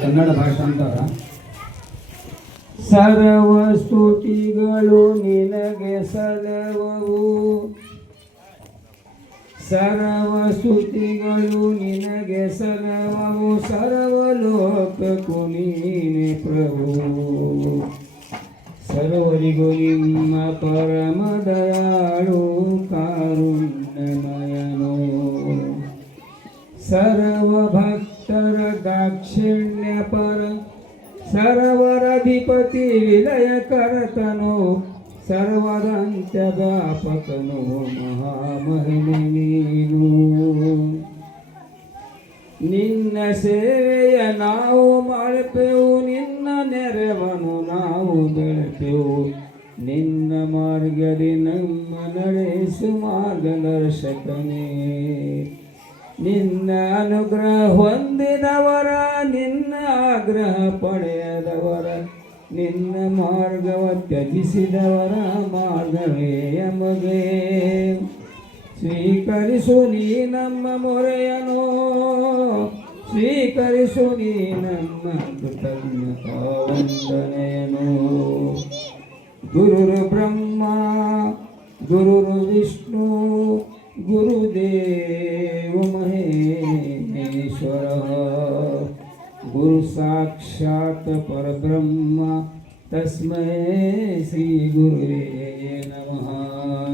ಕನ್ನಡ ಭಾಷಾಂತರ. ಸರ್ವ ಸ್ತುತಿಗಳು ನಿನಗೆ ಸಲ್ಲವವು, ಸರ್ವ ಸ್ತುತಿಗಳು ನಿನಗೆ ಸಲ್ಲವವು, ಸರ್ವಲೋಕಕ್ಕೂ ನೀನೆ ಪ್ರಭು. ಸರ್ವರಿಗೂ ನಿಮ್ಮ ಪರಮ ದಯಾಳು ಕಾರುಣ್ಯಮಯನು, ಸರ್ವ ಭಕ್ತರ ದಾಕ್ಷಿಣ್ಯ ಪರ, ಸರ್ವರಧಿಪತಿ ವಿಲಯ ಕರತನು, ಸರ್ವದಂತ್ಯ ವ್ಯಾಪಕನು ಮಹಾಮಹಿಮೆ ನೀನು. ನಿನ್ನ ಸೇವೆಯ ನಾವು ಮಾಡುತ್ತೇವು, ನಿನ್ನ ನೆರವನ್ನು ನಾವು ಬೆಳೆತೆವು, ನಿನ್ನ ಮಾರ್ಗದಿ ನಮ್ಮ ನಡೆಸು ಮಾರ್ಗದರ್ಶಕನೇ. ನಿನ್ನ ಅನುಗ್ರಹ ಹೊಂದಿದವರ, ನಿನ್ನ ಆಗ್ರಹ ಪಡೆಯದವರ, ನಿನ್ನ ಮಾರ್ಗವ ತ್ಯಜಿಸಿದವರ ಮಾರ್ಗವೇ ಯಮಗೆ. ಸ್ವೀಕರಿಸು ನೀ ನಮ್ಮ ಮೊರೆಯನು, ಸ್ವೀಕರಿಸು ನೀ ನಮ್ಮ ಕೃತಜ್ಞತಾ ವಂದನೆಯನು. ಗುರುರು ಬ್ರಹ್ಮ ಗುರುರು ವಿಷ್ಣು ಗುರುದೇವ ಮಹೇಶ್ವರ, ಗುರು ಸಾಕ್ಷಾತ್ ಪರಬ್ರಹ್ಮ ತಸ್ಮೈ ಶ್ರೀ ಗುರುವೇ ನಮಃ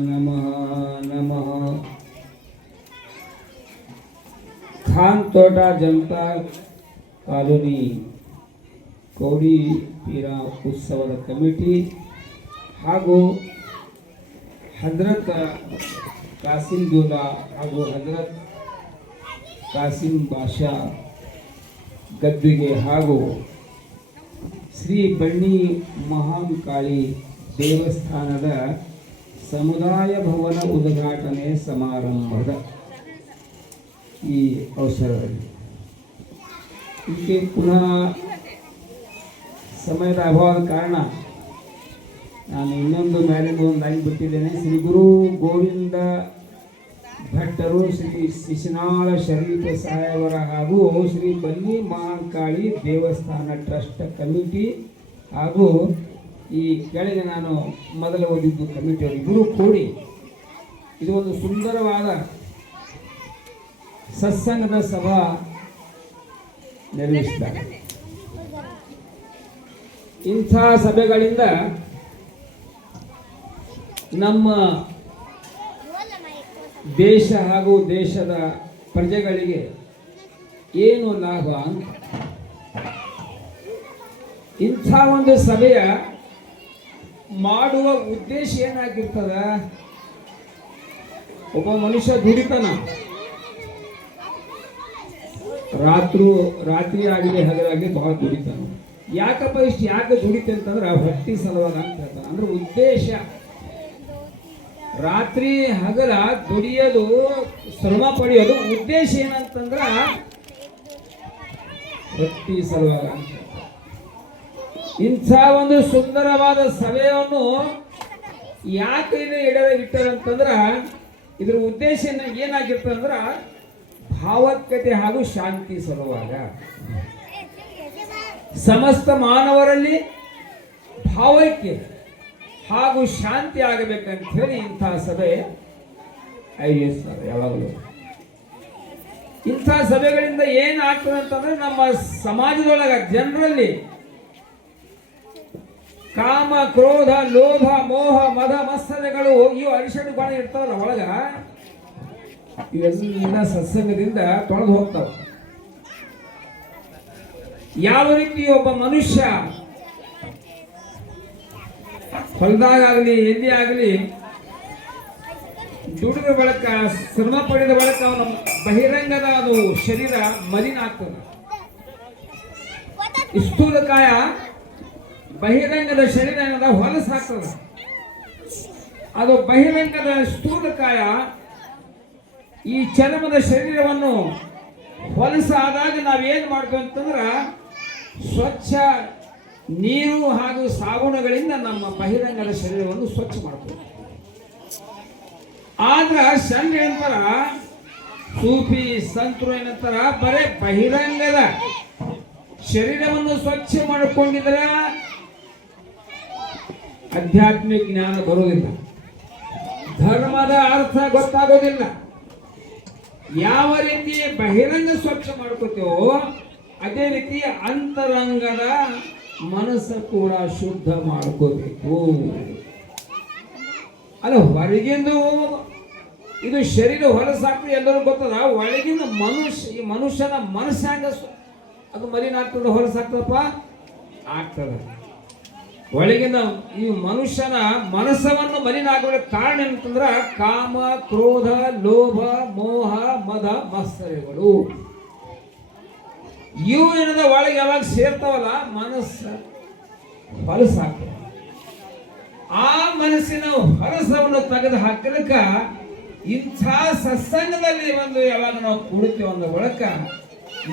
ನಮಃ ನಮಃ. ಖಾನ್ ತೋಟ ಜನತಾ ಕಾಲೋನಿ ಕೌಡಿ ಪೀರ ಉತ್ಸವದ ಕಮಿಟಿ ಹಾಗೂ ಹಜರತ್ ಕಾಸಿಂ ದುಲ್ಲಾ ಹಾಗೂ ಹಜರತ್ ಕಾಸಿಂ ಬಾಷಾ ಗದ್ದುಗೆ ಹಾಗೂ ಶ್ರೀ ಬಣ್ಣಿ ಮಹಾಂಕಾಳಿ ದೇವಸ್ಥಾನದ ಸಮುದಾಯ ಭವನ ಉದ್ಘಾಟನೆ ಸಮಾರಂಭದ ಈ ಅವಸರದಲ್ಲಿ ಇದಕ್ಕೆ ಪುನಃ ಸಮಯದ ಅಭಾವದ ಕಾರಣ ನಾನು ಇನ್ನೊಂದು ಮ್ಯಾಲಿಂದ ಒಂದು ಲೈನ್ ಬಿಟ್ಟಿದ್ದೇನೆ. ಶ್ರೀ ಗುರು ಗೋವಿಂದ ಭಟ್ಟರು, ಶ್ರೀ ಶಿಶುನಾಳ ಶರೀಫ ಸಾಹೇಬರ ಹಾಗೂ ಶ್ರೀ ಬನ್ನಿ ಮಹಾಂಕಾಳಿ ದೇವಸ್ಥಾನ ಟ್ರಸ್ಟ್ ಕಮಿಟಿ ಹಾಗೂ ಈ ಕೆಳಗೆ ನಾನು ಮೊದಲು ಓದಿದ್ದು ಕಮಿಟಿಯವರು ಇಬ್ಬರು ಕೂಡಿ ಇದು ಒಂದು ಸುಂದರವಾದ ಸತ್ಸಂಗದ ಸಭಾ ನಿರ್ವಹಿಸಿದ್ದಾರೆ. ಇಂಥ ಸಭೆಗಳಿಂದ ನಮ್ಮ ದೇಶ ಹಾಗೂ ದೇಶದ ಪ್ರಜೆಗಳಿಗೆ ಏನು ಲಾಭ ಅಂತ ಇಂಥ ಒಂದು ಸಭೆಯ ಮಾಡುವ ಉದ್ದೇಶ ಏನಾಗಿರ್ತದ? ಒಬ್ಬ ಮನುಷ್ಯ ದುಡಿತಾನ, ರಾತ್ರಿ ಆಗಲಿ ಹಗಲಾಗಲಿ ಬಹಳ ದುಡಿತಾನ. ಯಾಕಪ್ಪ ಇಷ್ಟು ಯಾಕೆ ದುಡಿತೆ ಅಂತಂದ್ರೆ ಹೊಟ್ಟಿ ಸಲುವಾಗಿ ಅಂತ ಹೇಳ್ತಾನೆ. ಅಂದ್ರೆ ಉದ್ದೇಶ ರಾತ್ರಿ ಹಗಲ ದುಡಿಯೋದು, ಶ್ರಮ ಪಡೆಯೋದು ಉದ್ದೇಶ ಏನಂತಂದ್ರ ಹೊಟ್ಟಿ ಸಲುವಾಗಿ ಅಂತ. ಇಂಥ ಒಂದು ಸುಂದರವಾದ ಸಭೆಯನ್ನು ಯಾಕೆ ಇಟ್ಟರಂತಂದ್ರ ಇದ್ರ ಉದ್ದೇಶ ಏನಾಗಿರ್ತದಂದ್ರ ಭಾವೈಕ್ಯತೆ ಹಾಗೂ ಶಾಂತಿ ಸಲುವಾಗ ಸಮಸ್ತ ಮಾನವರಲ್ಲಿ ಭಾವೈಕ್ಯ ಹಾಗೂ ಶಾಂತಿ ಆಗಬೇಕಂತ ಹೇಳಿ ಇಂತಹ ಸಭೆ ಆಯೋಜಿಸ್ತಾರೆ. ಯಾವಾಗಲೂ ಇಂಥ ಸಭೆಗಳಿಂದ ಏನಾಗ್ತದೆ ಅಂತಂದ್ರೆ ನಮ್ಮ ಸಮಾಜದೊಳಗ ಜನರಲ್ಲಿ ಕಾಮ, ಕ್ರೋಧ, ಲೋಭ, ಮೋಹ, ಮದ, ಮತ್ಸರಗಳು ಇವು ಅರಿಷಡ್ ಬಾಣ ಇರ್ತಾವಲ್ಲ ಒಳಗ, ಇವೆಲ್ಲ ಸತ್ಸಂಗದಿಂದ ತೊಳೆದು ಹೋಗ್ತಾವ. ಯಾವ ರೀತಿ ಒಬ್ಬ ಮನುಷ್ಯ ಹೊಲದಾಗಲಿ ಎಲ್ಲಿ ಆಗಲಿ ದುಡಿದ ಬಳಕ, ಶ್ರಮ ಪಡೆದ ಬಳಕ ಅವನ ಬಹಿರಂಗದ ಅದು ಶರೀರ ಮಲಿನ ಆಗ್ತದೆ. ಸ್ಥೂಲಕಾಯ ಬಹಿರಂಗದ ಶರೀರ ಏನದ ಹೊಲಸಾಗ್ತದೆ. ಅದು ಬಹಿರಂಗದ ಸ್ಥೂಲಕಾಯ ಈ ಚರ್ಮದ ಶರೀರವನ್ನು ಹೊಲಸಾದಾಗ ನಾವೇನು ಮಾಡ್ತೀವಿ ಅಂತಂದ್ರೆ ಸ್ವಚ್ಛ ನೀರು ಹಾಗೂ ಸಾಬೂನುಗಳಿಂದ ನಮ್ಮ ಬಹಿರಂಗದ ಶರೀರವನ್ನು ಸ್ವಚ್ಛ ಮಾಡ್ತೀವಿ. ಆದ್ರೆ ಸಣ್ಣ ಏನಂತಾರ, ಸೂಫಿ ಸಂತರು ಏನಂತಾರ, ಬರೇ ಬಹಿರಂಗದ ಶರೀರವನ್ನು ಸ್ವಚ್ಛ ಮಾಡಿಕೊಂಡಿದ್ರೆ ಆಧ್ಯಾತ್ಮಿಕ ಜ್ಞಾನ ಬರುವುದಿಲ್ಲ, ಧರ್ಮದ ಅರ್ಥ ಗೊತ್ತಾಗೋದಿಲ್ಲ. ಯಾವ ರೀತಿ ಬಹಿರಂಗ ಸ್ವಚ್ಛ ಮಾಡ್ಕೋತೇವೋ ಅದೇ ರೀತಿ ಅಂತರಂಗದ ಮನಸ್ಸು ಕೂಡ ಶುದ್ಧ ಮಾಡ್ಕೋಬೇಕು. ಅಲ್ಲ, ಹೊರಗಿಂದು ಇದು ಶರೀರ ಹೊರಸಾಕ್ತದೆ ಎಲ್ಲರೂ ಗೊತ್ತದ. ಒಳಗಿನ ಈ ಮನುಷ್ಯನ ಮನಸ್ಸು ಹ್ಯಾಂಗ ಅದು ಮಲಿನಾಗ್ತದೆ, ಹೊರಸಾಗ್ತದಪ್ಪ ಆಗ್ತದ. ಒಳಗಿನ ಈ ಮನುಷ್ಯನ ಮನಸ್ಸವನ್ನು ಮಲಿನಾಗುವ ಕಾರಣ ಏನಂತಂದ್ರ ಕಾಮ, ಕ್ರೋಧ, ಲೋಭ, ಮೋಹ, ಮದ, ಮತ್ಸರಗಳು. ಇವು ಏನದ ಒಳಗೆ ಯಾವಾಗ ಸೇರ್ತಾವಲ್ಲ ಮನಸ್ಸು ಹೊಲಸಾಗ್ತದೆ. ಆ ಮನಸ್ಸಿನ ಹೊಲಸವನ್ನು ತೆಗೆದು ಹಾಕಲಿಕ್ಕ ಇಂಥ ಸತ್ಸಂಗದಲ್ಲಿ ಒಂದು ಯಾವಾಗ ನಾವು ಕೂಡುತ್ತೇವೆ ಅಂದ ಬಳಕ,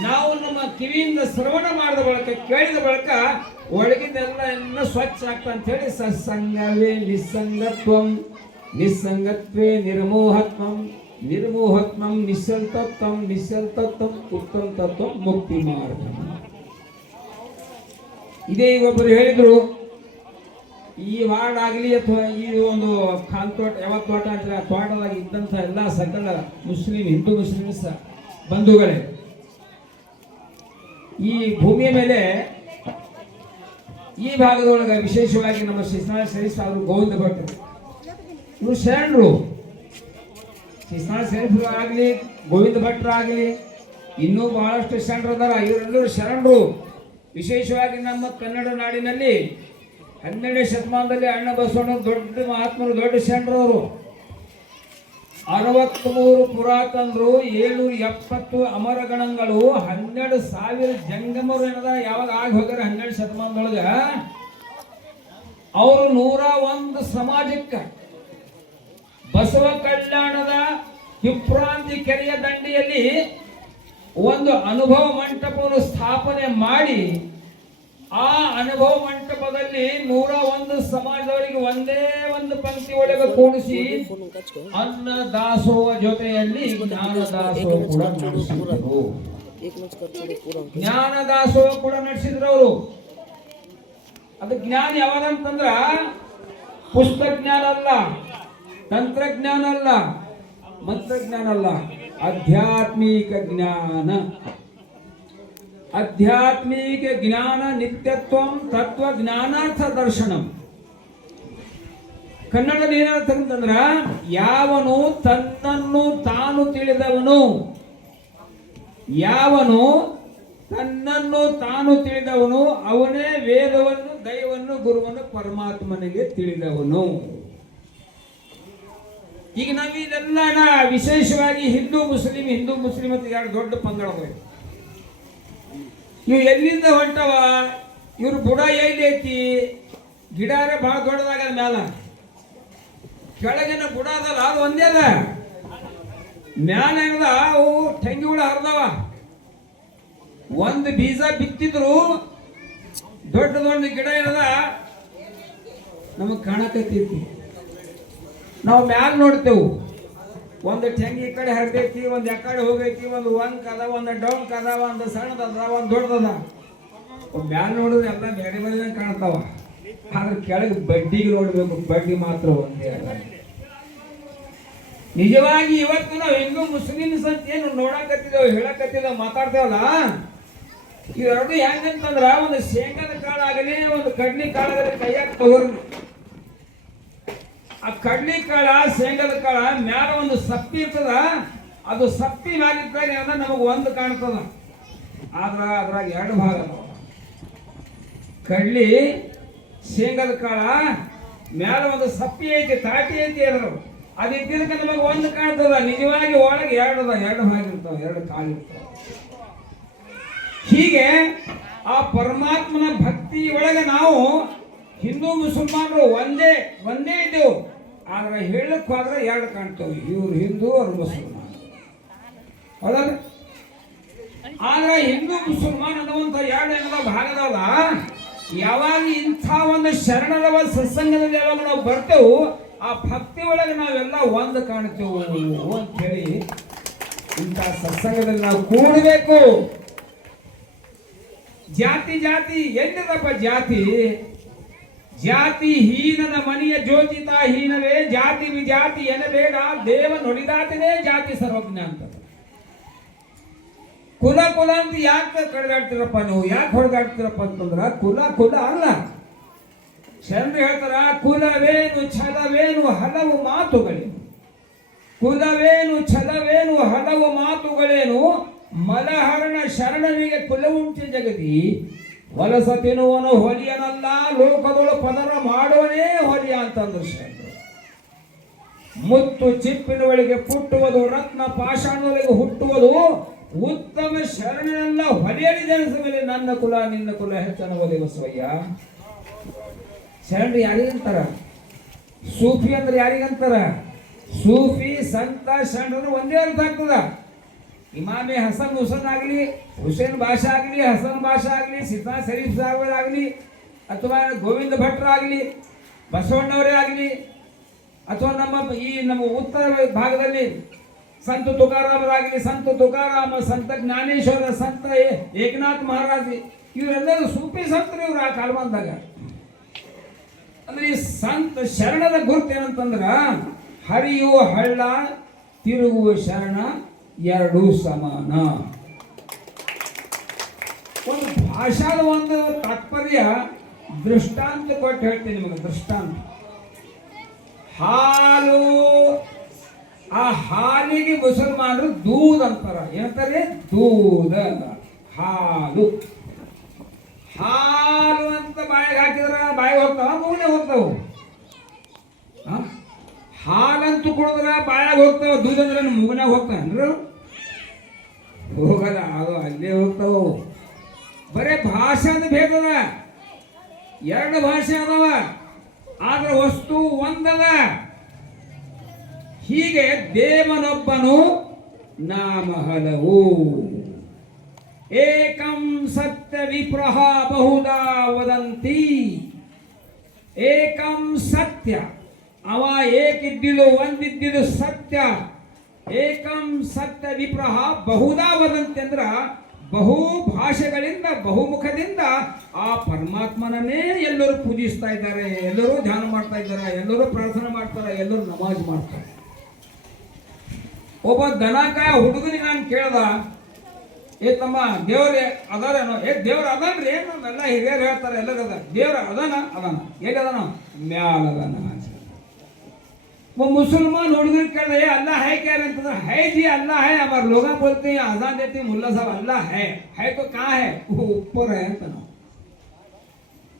ನಾವು ನಮ್ಮ ಕಿವಿಯಿಂದ ಶ್ರವಣ ಮಾಡಿದ ಬಳಕ, ಕೇಳಿದ ಬಳಕ ಒಳಗಿಂದೆಲ್ಲ ಸ್ವಚ್ಛ ಆಗ್ತಾ ಅಂತ ಹೇಳಿ ಸತ್ಸಂಗವೇ ನಿಸ್ಸಂಗತ್ವಂ, ನಿಸ್ಸಂಗತ್ವೇ ನಿರ್ಮೋಹತ್ವಂ, ನಿರ್ಮೋಹತ್ವಂ ನಿಶ್ಚಲತತ್ವಂ, ನಿಶ್ಚಲತತ್ವಂ ಉತ್ತಮ ತತ್ವ ಮುಕ್ತಿ ಮಾರ್ಗ. ಇದೇ ಈಗ ಒಬ್ಬರು ಹೇಳಿದ್ರು, ಈ ವಾರ್ಡ್ ಆಗಲಿ ಅಥವಾ ಈ ಒಂದು ಕಾಂತೋಟ ಯಾವ ತೋಟ ಅಂತ ಆ ತೋಟದಾಗ ಇದ್ದಂಥ ಎಲ್ಲ ಸಕಲ ಮುಸ್ಲಿಂ ಹಿಂದೂ ಮುಸ್ಲಿಮ್ಸ್ ಬಂಧುಗಳೇ, ಈ ಭೂಮಿಯ ಮೇಲೆ ಈ ಭಾಗದೊಳಗೆ ವಿಶೇಷವಾಗಿ ನಮ್ಮ ಶಿಸ್ನಾಳ ಶರೀಫ್ ಅವರು ಗೋವಿಂದ ಭಟ್ರು ಇವರು ಶರಣರು. ಶಿಸ್ನಾಳ ಶರೀಫ್ ಆಗಲಿ, ಗೋವಿಂದ ಭಟ್ರು ಆಗಲಿ, ಇನ್ನೂ ಬಹಳಷ್ಟು ಶರಣರು ಅದಾರ. ಇವರೆಲ್ಲರೂ ಶರಣರು. ವಿಶೇಷವಾಗಿ ನಮ್ಮ ಕನ್ನಡ ನಾಡಿನಲ್ಲಿ 12ನೇ ಶತಮಾನದಲ್ಲಿ ಅಣ್ಣ ಬಸವಣ್ಣ ದೊಡ್ಡ ಮಹಾತ್ಮರು, ದೊಡ್ಡ ಶರಣರವರು. 63 ಪುರಾತನರು, 770 ಅಮರಗಣಗಳು, 12,000 ಜಂಗಮರು ಏನದ ಯಾವಾಗ ಆಗಿ ಹೋಗ್ಯಾರ 12ನೇ ಶತಮಾನದೊಳಗ. ಅವರು 101 ಸಮಾಜಕ್ಕೆ ಬಸವ ಕಲ್ಯಾಣದ ವಿಪ್ರಾಂತಿ ಕೆರೆಯ ದಂಡೆಯಲ್ಲಿ ಒಂದು ಅನುಭವ ಮಂಟಪವನ್ನು ಸ್ಥಾಪನೆ ಮಾಡಿ, ಆ ಅನುಭವ ಮಂಟಪದಲ್ಲಿ 101 ಸಮಾಜದವರಿಗೆ ಒಂದೇ ಒಂದು ಪಂಕ್ತಿ ಒಳಗೆ ಕೂಡಿಸಿ ಅನ್ನ ದಾಸೋಹ ಜೊತೆಯಲ್ಲಿ ಜ್ಞಾನ ದಾಸೋಹ ಕೂಡ ನಡೆಸಿದ್ರು. ಜ್ಞಾನ ದಾಸೋಹ ಕೂಡ ನಡೆಸಿದ್ರು ಅವರು. ಅದು ಜ್ಞಾನ ಯಾವಾಗಂತಂದ್ರ ಪುಸ್ತಕ ಜ್ಞಾನ ಅಲ್ಲ, ತಂತ್ರಜ್ಞಾನ ಅಲ್ಲ, ಮಂತ್ರಜ್ಞಾನ ಅಲ್ಲ, ಆಧ್ಯಾತ್ಮಿಕ ಜ್ಞಾನ. ಆಧ್ಯಾತ್ಮಿಕ ಜ್ಞಾನ ನಿತ್ಯತ್ವಂ ತತ್ವ ಜ್ಞಾನಾರ್ಥ ದರ್ಶನಂ. ಕನ್ನಡದಲ್ಲಿ ಏನರ್ಥ ಅಂತಂದ್ರ, ಯಾವನು ತನ್ನನ್ನು ತಾನು ತಿಳಿದವನು, ಯಾವನು ತನ್ನನ್ನು ತಾನು ತಿಳಿದವನು ಅವನೇ ವೇದವನ್ನು, ದೈವವನ್ನು, ಗುರುವನ್ನು, ಪರಮಾತ್ಮನಿಗೆ ತಿಳಿದವನು. ಈಗ ನಾವು ಇದೆಲ್ಲ ವಿಶೇಷವಾಗಿ ಹಿಂದೂ ಮುಸ್ಲಿಂ ಅಂತ ಎರಡು ದೊಡ್ಡ ಪಂಗಡಗಳು. ಇವು ಎಲ್ಲಿಂದ ಹೊಂಟವ? ಇವ್ರ ಬುಡ ಎಲ್ಲಿ ಐತಿ? ಗಿಡಾರೆ ಬಹಳ ದೊಡ್ಡದಾಗದ ಮ್ಯಾಲ, ಕೆಳಗಿನ ಬುಡ ಅದಲ್ಲ ಅದು ಒಂದೇ ಅದ. ಮ್ಯಾಲ ಏನದ ಅವು ತೆಂಗಿ ಹುಳ ಹರಿದವ. ಒಂದು ಬೀಜ ಬಿತ್ತಿದ್ರು ದೊಡ್ಡದೊಂದು ಗಿಡ ಏನದ ನಮಗ್ ಕಾಣಕತ್ತೈತಿ. ನಾವು ಮ್ಯಾಲ ನೋಡ್ತೇವೆ, ಒಂದು ತೆಂಗಿ ಈ ಕಡೆ ಹರಿದೈತಿ, ಒಂದು ಆ ಕಡೆ ಹೋಗೈತಿ, ಒಂದು ವಂಕ್ ಅದ, ಒಂದು ಡೌಂಕ್ ಅದ, ಒಂದು ಸಣ್ಣದದ, ಒಂದು ದೊಡ್ಡದದ. ಮ್ಯಾಲ ನೋಡಿದ್ರೆ ಎಲ್ಲ ಬೇರೆ ಬೇರೆ ಕಾಣ್ತಾವ. ಆದ್ರೆ ಕೆಳಗೆ ಬಡ್ಡಿಗೆ ನೋಡ್ಬೇಕು, ಬಡ್ಡಿ ಮಾತ್ರ ಒಂದೇ ಅಲ್ಲ. ನಿಜವಾಗಿ ಇವತ್ತು ನಾವು ಹಿಂದೂ ಮುಸ್ಲಿಮ್ಸ್ ಅಂತ ಏನು ನೋಡಕತ್ತಿದ್ದೇವೆ, ಹೇಳಕತ್ತಿದ್ದೇವೆ, ಮಾತಾಡ್ತೇವಲ್ಲ, ಇವೆರಡು ಹೆಂಗಂತಂದ್ರ ಒಂದು ಶೇಂಗಾದ ಕಾಳಾಗಲಿ, ಒಂದು ಕಡ್ಲಿ ಕಾಳಾಗಲಿ ಕೈಯಾಗ ತಗೋರಿ. ಆ ಕಡ್ಲಿ ಕಾಳ, ಶೇಂಗಾದ ಕಾಳ ಮ್ಯಾಲ ಒಂದು ಸಪ್ಪಿ ಇರ್ತದ, ಅದು ಸಪ್ಪಿ ಮ್ಯಾಲಿದ್ದಾಗ ನಮಗ್ ಒಂದು ಕಾಣ್ತದ. ಆದ್ರ ಅದ್ರಾಗ ಎರಡು ಭಾಗ ಅದಾವ. ಕಡ್ಲಿ ಶೇಂಗಾದ ಕಾಳ ಮ್ಯಾಲ ಒಂದು ಸಪ್ಪಿ ಐತಿ, ತಾಟಿ ಐತಿ, ಅದು ಇದ್ದಿದ್ದಕ್ಕೆ ನಮಗೆ ಒಂದು ಕಾಣ್ತದ. ನಿಜವಾಗಿ ಒಳಗೆ ಎರಡು ಭಾಗ ಇರ್ತಾವ, ಎರಡು ಕಾಳು ಇರ್ತಾವ. ಹೀಗೆ ಆ ಪರಮಾತ್ಮನ ಭಕ್ತಿ ಒಳಗೆ ನಾವು ಹಿಂದೂ ಮುಸಲ್ಮಾನರು ಒಂದೇ ಇದ್ದೆವು. ಆದ್ರೆ ಹೇಳಕ್ ಹೋದ್ರೆ ಎರಡು ಕಾಣ್ತವೆ, ಇವ್ರು ಹಿಂದೂ ಅವ್ರು ಮುಸಲ್ಮಾನ. ಹೌದಲ್ಲ? ಆದ್ರೆ ಹಿಂದೂ ಮುಸಲ್ಮಾನ್ ಅನ್ನುವಂಥ ಎರಡು ಭಾಗದಲ್ಲ. ಯಾವಾಗ ಇಂಥ ಒಂದು ಶರಣರ ಸತ್ಸಂಗದಲ್ಲಿ ಯಾವಾಗ ನಾವು ಬರ್ತೇವೆ, ಆ ಭಕ್ತಿ ಒಳಗೆ ನಾವೆಲ್ಲ ಒಂದು ಕಾಣ್ತೇವೆ ಅಂತ ಹೇಳಿ ಇಂಥ ಸತ್ಸಂಗದಲ್ಲಿ ನಾವು ಕೂಡಬೇಕು. ಜಾತಿ ಜಾತಿ ಎಲ್ಲಿದಪ್ಪ ಜಾತಿ? ಜಾತಿ ಹೀನದ ಮನೆಯ ಜ್ಯೋತಿತ ಹೀನವೇ ಜಾತಿ ವಿಜಾತಿ ಎನ್ನಬೇಡ ದೇವ ನುಡಿದಾತನೇ ಜಾತಿ ಸರ್ವಜ್ಞ ಅಂತ. ಕುಲ ಕುಲ ಅಂತ ಯಾಕೆ ಕಡ್ದಾಡ್ತೀರಪ್ಪ ನೀವು? ಯಾಕೆ ಹೊಡೆದಾಡ್ತೀರಪ್ಪ ಅಂತಂದ್ರ ಕುಲ ಕುಲ ಅಲ್ಲ. ಶರಣರು ಹೇಳ್ತಾರ ಕುಲವೇನು ಛಲವೇನು ಹಲವು ಮಾತುಗಳೇನು, ಕುಲವೇನು ಛಲವೇನು ಹಲವು ಮಾತುಗಳೇನು, ಮಲಹರಣ ಶರಣನಿಗೆ ಕುಲವುಂಟೆ ಜಗತಿ, ವಲಸ ತಿನ್ನುವನು ಹೊಲಿಯನಲ್ಲ ಲೋಕದೊಳು ಪದರ ಮಾಡುವನೇ ಹೊಲಿಯ ಅಂತಂದ್ರು ಶರಣರು. ಮುತ್ತು ಚಿಪ್ಪಿನ ಒಳಗೆ ಪುಟ್ಟುವುದು ರತ್ನ ಪಾಷಾಣದೊಳಗೆ ಹುಟ್ಟುವುದು ಉತ್ತಮ ಶರಣನೆಲ್ಲ ಹೊಲಿಯಲಿ ಜನಿಸ ಮೇಲೆ ನನ್ನ ಕುಲ ನಿನ್ನ ಕುಲ ಹೆಚ್ಚನ ಒಲಿವ ಸ್ವಯ್ಯ. ಶರಣರು ಯಾರಿಗಂತಾರ? ಸೂಫಿ ಅಂದ್ರೆ ಯಾರಿಗಂತಾರ? ಸೂಫಿ ಸಂತ ಶರಣರು ಒಂದೇ ಅರ್ಥ ಆಗ್ತದ. ಇಮಾಮೆ ಹಸನ್ ಹುಸನ್ ಆಗಲಿ, ಹುಸೇನ್ ಬಾಷಾ ಆಗಲಿ, ಹಸನ್ ಬಾಷಾ ಆಗಲಿ, ಸಿದ್ಧಾ ಶರೀಫ್ ಸಾಹೇಬ್ ಆಗಲಿ, ಅಥವಾ ಗೋವಿಂದ ಭಟ್ರಾಗಲಿ, ಬಸವಣ್ಣವರೇ ಆಗಲಿ, ಅಥವಾ ನಮ್ಮ ಉತ್ತರ ಭಾಗದಲ್ಲಿ ಸಂತ ತುಕಾರಾಮರಾಗಲಿ, ಸಂತ ತುಕಾರಾಮ, ಸಂತ ಜ್ಞಾನೇಶ್ವರ, ಸಂತ ಏಕನಾಥ್ ಮಹಾರಾಜ್, ಇವರೆಲ್ಲರೂ ಸೂಫಿ ಸಂತರು ಇವ್ರು ಆ ಕಾಲಮಾನದಾಗ. ಅಂದ್ರೆ ಈ ಸಂತ ಶರಣದ ಗುರುತು ಏನಂತಂದ್ರ ಹರಿಯುವ ಹಳ್ಳ ತಿರುಗುವ ಶರಣ ಎರಡೂ ಸಮಾನ. ಒಂದು ಭಾಷಾದ ಒಂದು ತಾತ್ಪರ್ಯ ದೃಷ್ಟಾಂತ ಕೊಟ್ಟು ಹೇಳ್ತೀನಿ ನಿಮಗೆ. ದೃಷ್ಟಾಂತ, ಹಾಲು, ಆ ಹಾಲಿಗೆ ಮುಸಲ್ಮಾನರು ದೂದ್ ಅಂತಾರ. ಏನಂತಾರೆ? ದೂದ, ಹಾಲು. ಹಾಲು ಅಂತ ಬಾಯಿಗೆ ಹಾಕಿದ್ರ ಬಾಯಿಗೆ ಹೋಗ್ತಾವ, ಮೂಗನೆ ಹೋಗ್ತಾವ. ಹಾಲಂತೂ ಕುಡಿದ್ರ ಬಾಯಾಗ ಹೋಗ್ತಾವ, ದೂಧ ಅಂದ್ರೆ ಮೂಗನಾಗ ಹೋಗ್ತಾವ ಅಂದ್ರು ಹೋಗಲ್ಲ, ಅದು ಅಲ್ಲೇ ಹೋಗ್ತಾವ. ಬರೇ ಭಾಷಾದ ಭೇದದ, ಎರಡು ಭಾಷೆ ಅದಾವ, ಆದ್ರೆ ವಸ್ತು ಒಂದದ. ಹೀಗೆ ದೇವನೊಬ್ಬನು ನಾಮ ಹಲವು. ಏಕಂ ಸತ್ಯ ವಿಪ್ರಹ ಬಹುಧಾ ವದಂತಿ. ಏಕಂ ಸತ್ಯ, ಅವ ಏಕಿದ್ದಿದ್ದು ಒಂದಿದ್ದಿದ್ದು ಸತ್ಯ. ಏಕಂ ಸತ್ಯ ವಿಪ್ರಹ ಬಹುಧಾ ವದಂತಿ ಅಂದ್ರ ಬಹು ಭಾಷೆಗಳಿಂದ ಬಹುಮುಖದಿಂದ ಆ ಪರಮಾತ್ಮನನ್ನೇ ಎಲ್ಲರೂ ಪೂಜಿಸ್ತಾ ಇದ್ದಾರೆ, ಎಲ್ಲರೂ ಧ್ಯಾನ ಮಾಡ್ತಾ ಇದ್ದಾರೆ, ಎಲ್ಲರೂ ಪ್ರಾರ್ಥನೆ ಮಾಡ್ತಾರೆ, ಎಲ್ಲರೂ ನಮಾಜ್ ಮಾಡ್ತಾರೆ. ಒಬ್ಬ ದನಕಾಯ ಹುಡುಗನಿಗೆ ನಾನು ಕೇಳ್ದ, ಏ ತಮ್ಮ ದೇವ್ರ ಅದಾರೇನೋ? ದೇವ್ರ ಅದನ್ರಿ ಏನು? ಎಲ್ಲ ಹಿರಿಯರು ಹೇಳ್ತಾರೆ, ಎಲ್ಲರೂ ಅದ. ದೇವ್ರ ಅದಾನ? ಅದಾನ. ಎಲ್ಲಿ ಅದಾನ? ಮ್ಯಾಲ ಅದಾನ. मुसलमान हुड़गन कर रहे अल्लाह है कह रहे हैं, है जी अल्लाह है. हमारे लोग बोलते हैं आजान देते हैं मुल्ला साहब अल्लाह है तो कहाँ है? वो ऊपर है ಅಂತ ನಾವು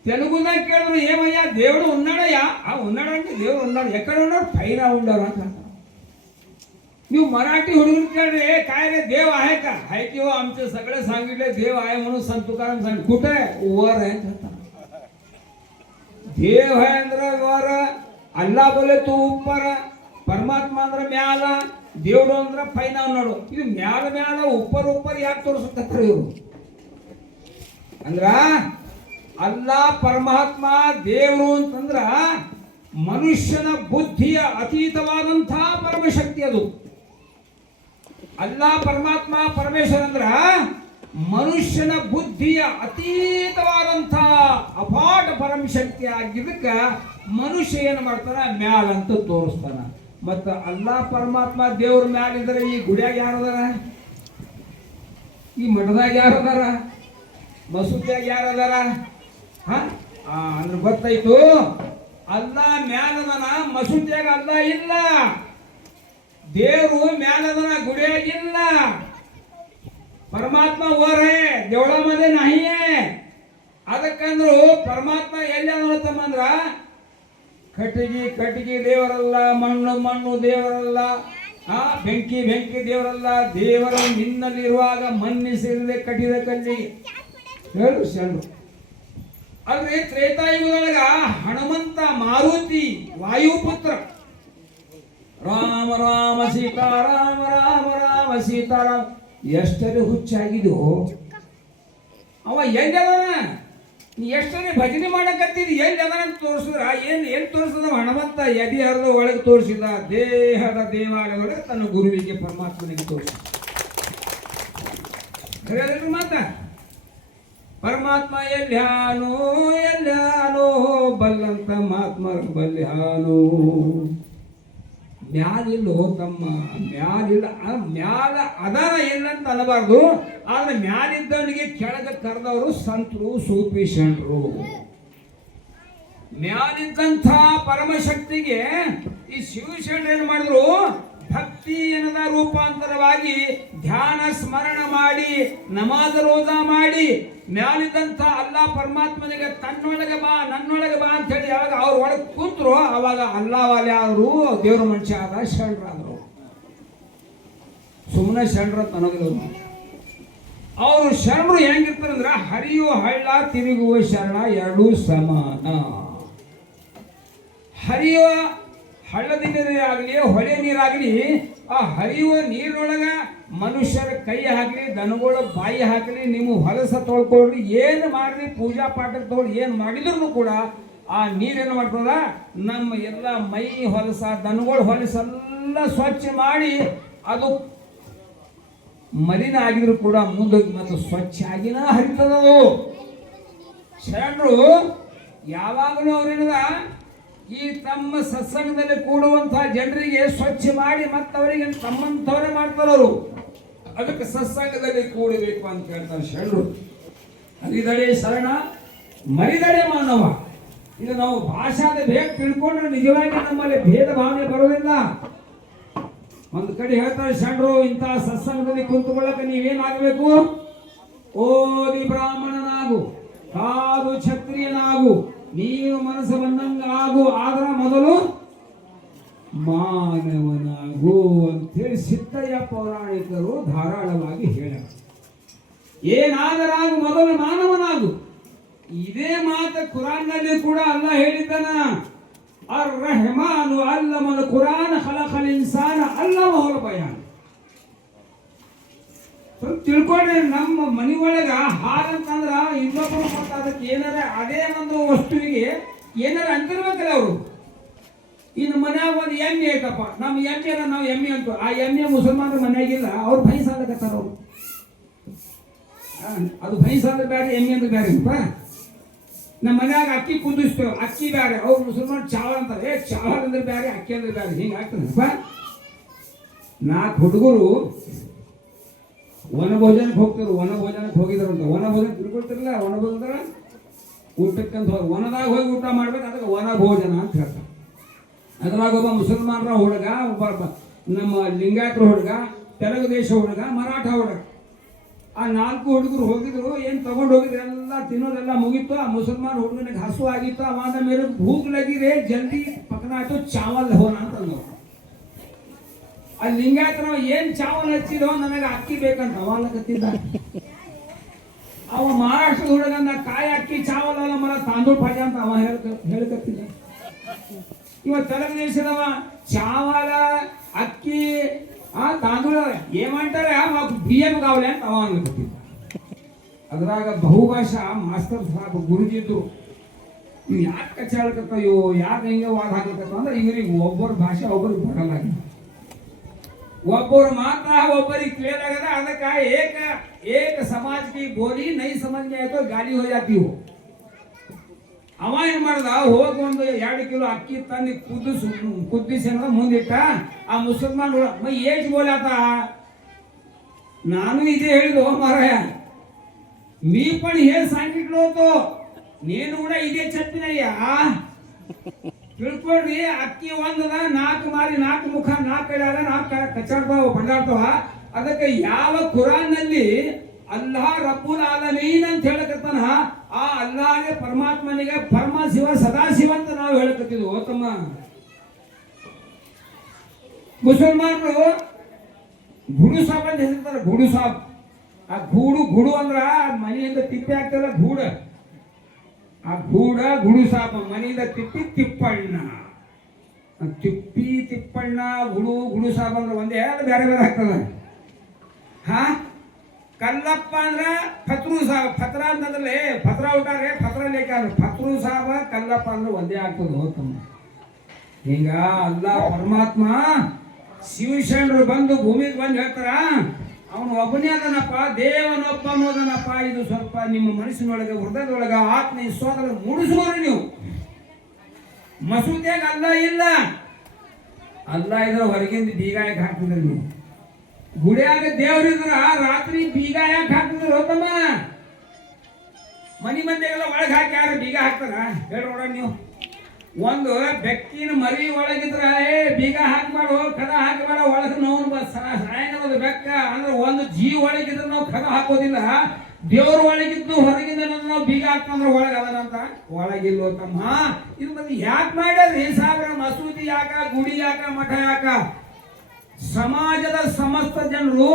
ತೆಲುಗುದಾಗ ಕೇಳಿದ್ರು, ಏಮಯ್ಯ ದೇವರು ఉన్నాడయ్యా? ఉన్నాడు అంటే ದೇವರು ఉన్నాడు, ఎక్కడ ఉన్నాడు? పైన ఉన్నాడు ಅಂತ. ನೀವು ಮರಾಠಿ ಹುಡುಗರು ಕೇಳ್ರಿ, काय रे देव आहे का? है की हो, आमचे सगळे सांगितले देव आहे म्हणून संत तुकाराम सांग. कुठे आहे? वर आहे ಅಂತ. देव है ಅಂದ್ರೆ वर, ಅಲ್ಲಾ ಬೋಲೆ ತೂ ಉಪ್ಪರ, ಪರಮಾತ್ಮ ಅಂದ್ರೆ ಮ್ಯಾಲ, ದೇವ್ರು ಅಂದ್ರೆ ಪೈನ ನೋಡು. ಇದು ಮ್ಯಾಲ ಮ್ಯಾಲ ಉಪ್ಪರ್ ಉಪ್ಪರ್ ಯಾಕೆ ತೋರಿಸುತ್ತಾರೆ ಇವರು? ಅಂದ್ರ ಅಲ್ಲಾ ಪರಮಾತ್ಮ ದೇವರು ಅಂತಂದ್ರ ಮನುಷ್ಯನ ಬುದ್ಧಿಯ ಅತೀತವಾದಂಥ ಪರಮಶಕ್ತಿ ಅದು. ಅಲ್ಲಾ ಪರಮಾತ್ಮ ಪರಮೇಶ್ವರ ಅಂದ್ರ ಮನುಷ್ಯನ ಬುದ್ಧಿಯ ಅತೀತವಾದಂಥ ಅಪಾಟ ಪರಮಶಕ್ತಿ ಆಗಿದ್ದಕ್ಕ ಮನುಷ್ಯ ಏನು ಮಾಡ್ತಾನ? ಮ್ಯಾಲ ಅಂತ ತೋರಿಸ್ತಾನ. ಮತ್ತ ಅಲ್ಲಾ ಪರಮಾತ್ಮ ದೇವ್ರ ಮ್ಯಾಲ ಇದ್ರೆ ಈ ಗುಡಿಯಾಗ ಯಾರದಾರ? ಈ ಮಠದಾಗ ಯಾರದಾರ? ಮಸೂದ್ಯಾಗ ಯಾರದಾರ? ಅಂದ್ರೆ ಗೊತ್ತಾಯ್ತು. ಅಲ್ಲಾ ಮ್ಯಾಲದನ, ಮಸೂದ್ಯಾಗ ಅಲ್ಲ ಇಲ್ಲ. ದೇವ್ರು ಮ್ಯಾಲದನ, ಗುಡಿಯಾಗ ಇಲ್ಲ. परमात्मा वर है, देवळामध्ये नाही आहे. ಅದಕ್ಕಂದ್ರು ಪರಮಾತ್ಮ ಎಲ್ಲಿ ಅನ್ನೋತಮ್ಮಂದ್ರ ಕಟ್ಟಿಗೆ ಕಟ್ಟಿಗೆ ದೇವರಲ್ಲ, ಮಣ್ಣು ಮಣ್ಣು ದೇವರಲ್ಲ, ಬೆಂಕಿ ಬೆಂಕಿ ದೇವರಲ್ಲ. ದೇವರ ನಿನ್ನಲ್ಲಿರುವಾಗ ಮನ್ನಿಸಿರದೆ ಕಟ್ಟಿದ ಕಲ್ಲಿಗೆ ಹೇಳು ಶರಣು. ಅಲ್ರಿ ತ್ರೇತಾಯುಗದೊಳಗ ಹನುಮಂತ ಮಾರುತಿ ವಾಯುಪುತ್ರ, ರಾಮ ರಾಮ ಸೀತಾರಾಮ ರಾಮ ರಾಮ ಸೀತಾರಾಮ ಎಷ್ಟರೇ ಹುಚ್ಚಾಗಿದ್ದು. ಅವ ಎಲ್ಲದನ? ನೀ ಎಷ್ಟರೇ ಭಜನೆ ಮಾಡಕತ್ತಿದ್ ಎಲ್ಲಿ ಅದನ ಅಂತ ತೋರಿಸಿದ್ರ ಏನ್ ತೋರಿಸಿದ? ಹನುಮಂತ ಎದಿ ಹರಿದ ಒಳಗೆ ತೋರಿಸಿದ, ದೇಹದ ದೇವಾಲಯದೊಳಗೆ ತನ್ನ ಗುರುವಿಗೆ ಪರಮಾತ್ಮನಿಗೆ ತೋರಿಸಿದ. ಮಾತ ಪರಮಾತ್ಮ ಎಲ್ಯಾನೋ ಎಲ್ಯಾನೋ ಬಲ್ಲಂತ ಮಹಾತ್ಮರ ಬಲ್ಯಾನೋ. ಮ್ಯಾಲಿಲ್ಲೋ ತಮ್ಮ, ಮ್ಯಾಲಿಲ್ಲ. ಮ್ಯಾಲ ಅದರ ಏನಂತ ಅನ್ನಬಾರ್ದು, ಆದ್ರೆ ಮ್ಯಾಲಿದ್ದವನಿಗೆ ಕೆಳಗೆ ಕರೆದವರು ಸಂತರು ಸೂಫಿ ಶರಣರು. ಮ್ಯಾಲಿದ್ದಂಥ ಪರಮಶಕ್ತಿಗೆ ಈ ಶಿವಶರಣರು ಏನು ಮಾಡಿದ್ರು, ಭಕ್ತಿ ಎನ್ನದ ರೂಪಾಂತರವಾಗಿ ಧ್ಯಾನ ಸ್ಮರಣ ಮಾಡಿ ನಮಾಜ್ ರೋಜಾ ಮಾಡಿ ಮ್ಯಾಲಿದ್ದಂಥ ಅಲ್ಲಾ ಪರಮಾತ್ಮನಿಗೆ ತನ್ನೊಳಗೆ ಬಾ ನನ್ನೊಳಗೆ ಬಾ ಅಂತ ಹೇಳಿ ಯಾವಾಗ ಅವ್ರ ಒಳಗೆ ಕೂತ್ರು ಅವಾಗ ಅಲ್ಲಾವಾಲೆ ಆದ್ರು, ದೇವ್ರ ಮನುಷ್ಯ ಆದ, ಶರಣರಾದ್ರು. ಸುಮ್ಮನೆ ಶರಣರ ಅನ್ನೋದಿಲ್ಲ. ಅವರು ಶರಣರು ಹೆಂಗಿರ್ತಾರಂದ್ರೆ ಹರಿಯುವ ಹಳ್ಳ ತಿರುಗುವ ಶರಣ ಎರಡೂ ಸಮಾನ. ಹರಿಯುವ ಹಳ್ಳದ ನೀರಾಗಲಿ ಹೊಳೆ ನೀರಾಗಲಿ, ಆ ಹರಿಯುವ ನೀರಿನೊಳಗ ಮನುಷ್ಯರ ಕೈ ಹಾಕಲಿ, ದನಗಳ ಬಾಯಿ ಹಾಕಲಿ, ನಿಮ್ಮ ಹೊಲಸ ತೊಳ್ಕೊಳ್ರಿ, ಏನು ಮಾಡ್ರಿ, ಪೂಜಾ ಪಾಠ ತಗೊಳ್ಳಿ, ಏನು ಮಾಡಿದ್ರು ಕೂಡ ಆ ನೀರೇನು ಮಾಡ್ತದ, ನಮ್ಮ ಎಲ್ಲ ಮೈ ಹೊಲಸ ದನಗಳ ಹೊಲಸೆಲ್ಲ ಸ್ವಚ್ಛ ಮಾಡಿ ಅದು ಮಲಿನ ಆಗಿದ್ರು ಕೂಡ ಮುಂದೋಗಿ ಮತ್ತು ಸ್ವಚ್ಛ ಆಗಿನ ಹರಿತದದು. ಶರಣರು ಯಾವಾಗಲೂ ಅವ್ರೇನದ ಈ ತಮ್ಮ ಸತ್ಸಂಗದಲ್ಲಿ ಕೂಡುವಂತಹ ಜನರಿಗೆ ಸ್ವಚ್ಛ ಮಾಡಿ ಮತ್ತೆ ಅವರಿಗೆ ತಮ್ಮಂಥವರೇ ಮಾಡ್ತಾರವರು. ಅದಕ್ಕೆ ಸತ್ಸಂಗದಲ್ಲಿ ಕೂಡಬೇಕು ಅಂತ ಹೇಳ್ತಾರೆ ಶರಣರು. ಅರಿದಡೆ ಶರಣ ಮರಿದಡೆ ಮಾನವ. ಇದು ನಾವು ಭಾಷಾದ ಬೇಗ ತಿಳ್ಕೊಂಡ್ರೆ ನಿಜವಾಗಿ ನಮ್ಮಲ್ಲಿ ಭೇದ ಭಾವನೆ ಬರೋದಿಲ್ಲ. ಒಂದು ಕಡೆ ಹೇಳ್ತಾರೆ ಶರಣರು, ಇಂತಹ ಸತ್ಸಂಗದಲ್ಲಿ ಕುಂತುಕೊಳ್ಳಕ ನೀವೇನಾಗಬೇಕು, ಓದಿ ಬ್ರಾಹ್ಮಣನಾಗು, ಕಾದು ಕ್ಷತ್ರಿಯನಾಗು, ನೀವು ಮನಸ್ಸು ಬಂದಂಗಾಗು, ಆದ್ರ ಮೊದಲು ಮಾನವನಾಗು ಅಂತೇಳಿ ಸಿದ್ದಯ್ಯ ಪೌರಾಣಿಕರು ಧಾರಾಳವಾಗಿ ಹೇಳ್ಯಾರ. ಏನಾದರಾಗು ಮೊದಲು ಮಾನವನಾಗು. ಇದೇ ಮಾತು ಕುರಾನ್ನಲ್ಲಿ ಕೂಡ ಅಲ್ಲ ಹೇಳಿದ್ದಾನ. ಅರ್ ರೆಹಮಾನು ಅಲ್ಲಮಲ್ ಕುರಾನ್ ಖಲಖಲ್ ಇನ್ಸಾನ ಅಲ್ಲಮಹುಲ್ ಬಯಾನ್. ತಿಳ್ಕೊಂಡ್ರೆ ನಮ್ಮ ಮನೆಯೊಳಗ ಹಾಲಂತಂದ್ರ ಇನ್ನೊಬ್ಬರು ಮತ್ತು ಅದಕ್ಕೆ ಏನಾರ ಅದೇ ಒಂದು ವಸ್ತುವಿಗೆ ಏನಾರ ಅಂತಿರ್ಬೇಕಲ್ಲ ಅವರು. ಇನ್ನು ಮನ್ಯಾಗ ಒಂದು ಎಮ್ಮೆ ಐತಪ್ಪ, ನಮ್ಮ ಎಮ್ಮೆ ಅಲ್ಲ, ನಾವು ಎಮ್ಮೆ ಅಂತ ಆ ಎಮ್ಮೆ ಮುಸಲ್ಮಾನರ ಮನೆಯಾಗಿಲ್ಲ, ಅವ್ರು ಭೈಸಾದಕತ್ತಾರ ಅವರು. ಅದು ಭೈಸಾದ್ರೆ ಬೇರೆ, ಎಮ್ಮೆ ಅಂದ್ರೆ ಬೇರೆ ಅಂತ. ನಮ್ಮ ಮನ್ಯಾಗ ಅಕ್ಕಿ ಕುದಿಸ್ತೇವೆ, ಅಕ್ಕಿ ಬೇರೆ, ಅವ್ರು ಮುಸಲ್ಮಾನ್ ಚಾವಲ್ ಅಂತಾರೆ. ಚಾವಲ್ ಅಂದ್ರೆ ಬೇರೆ, ಅಕ್ಕಿ ಅಂದ್ರೆ ಬೇರೆ, ಹಿಂಗೆ ಆಗ್ತದಪ್ಪ. 4 ಹುಡುಗರು ವನಭೋಜನಕ್ಕೆ ಹೋಗ್ತಾರೆ. ವನಭೋಜನಕ್ಕೆ ಹೋಗಿದಾರಂತ. ವನಭೋಜನ ತಿಳ್ಕೊಳ್ತಿರಲ್ಲ, ವನಭೋಜನ ಊಟಕ್ಕಂತ ಹೋಗಿ ವನದಾಗ ಹೋಗಿ ಊಟ ಮಾಡ್ಬೇಕು, ಅದಕ್ಕೆ ವನಭೋಜನ ಅಂತ ಹೇಳ್ತಾರೆ. ಅದ್ರಾಗ ಒಬ್ಬ ಮುಸಲ್ಮಾನರ ಹುಡುಗ, ಒಬ್ಬ ನಮ್ಮ ಲಿಂಗಾಯತರ ಹುಡುಗ, ತೆಲುಗು ದೇಶ ಹುಡುಗ, ಮರಾಠ ಹುಡುಗ. ಆ 4 ಹುಡುಗರು ಹೋಗಿದ್ರು. ಏನು ತಗೊಂಡು ಹೋಗಿದ್ರು, ಎಲ್ಲ ತಿನ್ನೋದೆಲ್ಲ ಮುಗೀತು. ಆ ಮುಸಲ್ಮಾನ್ ಹುಡುಗನಿಗೆ ಹಸು ಆಗಿತ್ತು. ಅವಾದ ಮೇಲೆ ಭೂಕ್ ಲಗಿರೆ ಜಲ್ದಿ ಪಕ್ಕನ ಆಯ್ತು, ಚಾವಲ್ ಹೋನ ಅಂತ ಅಂದವು. ಆ ಲಿಂಗಾಯತನ ಏನ್ ಚಾವಲ್ ಹಚ್ಚಿದೋ, ನನಗೆ ಅಕ್ಕಿ ಬೇಕಂತ ಅವಾಲಕತ್ತಿದ್ದ. ಅವ ಮಹಾರಾಷ್ಟ್ರದ ಹುಡುಗನ ಕಾಯಿ ಅಕ್ಕಿ ಚಾವಲ್ ಅಲ್ಲ ಮರ ತಾಂದೂಳ್ ಪಾಜ ಅಂತ ಅವ ಹೇಳ್ಕತ್ತಿದ್ದ. ಇವ ತೆಲುಗು ದೇಶದವ ಚಾವಲ ಅಕ್ಕಿ ತಾಂದೂಳ ಏమంటారే ಬಿಯ್యం ಕಾವಲೆ ಅಂತ ಅವ ಅನ್ಕತ್ತಿದ್ದ. ಅದ್ರಾಗ ಬಹುಭಾಷಾ ಮಾಸ್ತರ್ ಸಾಹೇಬ್ ಗುರುಜಿ ಇದ್ರು. ಇವ್ ಯಾಕೆ ಕಚ್ಚಾಳಕತ್ತಯ್ಯೋ, ಯಾಕೆ ಹಿಂಗೆ ವಾದ ಹಾಕತ್ತ ಅಂದ್ರೆ ಇವ್ರಿಗೆ ಒಬ್ಬರ ಭಾಷೆ ಒಬ್ಬರಿಗೆ ಬರಲ್ಲ. ಒಬ್ಬರು ಮಾತ್ರ ಒಬ್ಬರಿಗೆ क्लियर ಆಗದ. ಅದಕ್ಕೆ ಏಕ ಸಮಾಜ ಕಿ ಬೋಲಿ ನೈ ಸಮझ में आए तो गाली हो जाती हो. ಅವ ಏನ್ ಮಾಡ್ದ, ಹೋಗಿ ಒಂದು 2 ಕಿಲೋ ಅಕ್ಕಿ ತಂದು ಕುದಿಸಿ ಮುಂದಿಟ್ಟ. ಆ ಮುಸಲ್ಮಾನ್ ಏಜ್ ಬೋಲಾತ. ನಾನು ಇದೇ ಹೇಳಿದ್ದು ಮಾರಾಯ, मी पण हे सांगितलं होतं, నేను కూడా ఇదే చెప్పినయ్యా. ತಿಳ್ಕೊಳ್ರಿ, ಅಕ್ಕಿ ಒಂದದ 4 ಮಾರಿ 4 ಮುಖ 4 ಕೈಲಾಗ 4 ಕಚ್ಚಾಡ್ತಾವ ಬಂದಾಡ್ತಾವ. ಅದಕ್ಕೆ ಯಾವ ಕುರಾನ್ನಲ್ಲಿ ಅಲ್ಲಾಹ ರಬ್ಬುಲ್ ಆಲಮೀನ್ ಅಂತ ಹೇಳಕತ್ತಾನ, ಆ ಅಲ್ಲಾಹಗೆ ಪರಮಾತ್ಮನಿಗೆ ಪರಮ ಶಿವ ಸದಾಶಿವ ಅಂತ ನಾವು ಹೇಳಕತ್ತಿದ್ವು. ತಮ್ಮ ಮುಸಲ್ಮಾನರು ಗುಡು ಸಾಬ್ ಅಂತ ಹೇಳ್ತಾರೆ. ಗುಡು ಸಾಬ್, ಆ ಗೂಡು ಅಂದ್ರ ಮನೆಯಿಂದ ತಿಪ್ಪೆ ಆಗ್ತಲ್ಲ, ಆ ಗುಡು ಸಾಬ ಮನೆಯಿಂದ ತಿಪ್ಪಣ್ಣ. ತಿಪ್ಪಣ್ಣ ಗುಡು ಸಾಬ್ ಅಂದ್ರೆ ಒಂದೇ ಬೇರೆ ಬೇರೆ ಆಗ್ತದ. ಕಲ್ಲಪ್ಪ ಅಂದ್ರ ಫತ್ರೂ ಸಾಬ್. ಫತ್ರ ಅಂತಂದ್ರೆ ಫತ್ರ ಊಟಾರೆ, ಫತ್ರ ಲೇಖ ಫತ್ರೂ ಸಾಬ ಕಲ್ಲಪ್ಪ ಅಂದ್ರೆ ಒಂದೇ ಆಗ್ತದ. ಹೋಗ್ತಮ್ಮ ಹಿಂಗ ಅಲ್ಲ ಪರಮಾತ್ಮ ಶಿವಶರಣರು ಬಂದು ಭೂಮಿಗೆ ಬಂದು ಹೇಳ್ತಾರ, ಅವನು ಒಬ್ಬನೇ ಅದನಪ್ಪ, ದೇವನೊಬ್ಬ ಅನ್ನೋದನಪ್ಪ. ಇದು ಸ್ವಲ್ಪ ನಿಮ್ಮ ಮನಸ್ಸಿನೊಳಗೆ, ಹೃದಯದೊಳಗೆ ಆತ್ಮ ವಿಶ್ವಾಸ ಮೂಡಿಸುವವರು ನೀವು. ಮಸೂದಿಯಾಗ ಅಲ್ಲ ಇಲ್ಲ, ಅಲ್ಲ ಇದ್ರೆ ಹೊರಗಿಂದ ಬೀಗ ಯಾಕೆ ಹಾಕ್ತಿದ್ರಿ ನೀವು? ಗುಡಿಯಾಗ ದೇವ್ರಿದ್ರ ರಾತ್ರಿ ಬೀಗ ಯಾಕೆ ಹಾಕ್ತಿದ್ರು ಹೋತಮ್ಮ? ಮನಿ ಮಂದಿಗೆಲ್ಲ ಒಳಗೆ ಹಾಕಿ ಯಾರು ಬೀಗ ಹಾಕ್ತಾರ ಹೇಳ್ರೋಡ ನೀವು? ಒಂದು ಬೆಕ್ಕಿನ ಮರಿ ಒಳಗಿದ್ರ ಬೀಗ ಹಾಕ್ಬಾರ್ದು, ಕದ ಹಾಕಬೇಡ, ಒಳಗೆ ನೋವು ಸಾಯಂಕಾಲದ ಬೆಕ್ಕ ಅಂದ್ರೆ ಒಂದು ಜೀವ ಒಳಗಿದ್ರೆ ನಾವು ಕದ ಹಾಕೋದಿಲ್ಲ. ದೇವ್ರ ಒಳಗಿದ್ದು ಹೊರಗಿಂದ ನಾವು ಬೀಗ ಹಾಕ್ತಂದ್ರೆ ಒಳಗೆ ಅದನಂತ, ಒಳಗಿಲ್ವೋ ತಮ್ಮ? ಇದು ಮತ್ತೆ ಯಾಕೆ ಮಾಡ್ಯಾರ್ರಿ ಸಾಬ್ರ? ಮಸೂದಿ ಯಾಕ, ಗುಡಿ ಯಾಕ, ಮಠ ಯಾಕ? ಸಮಾಜದ ಸಮಸ್ತ ಜನರು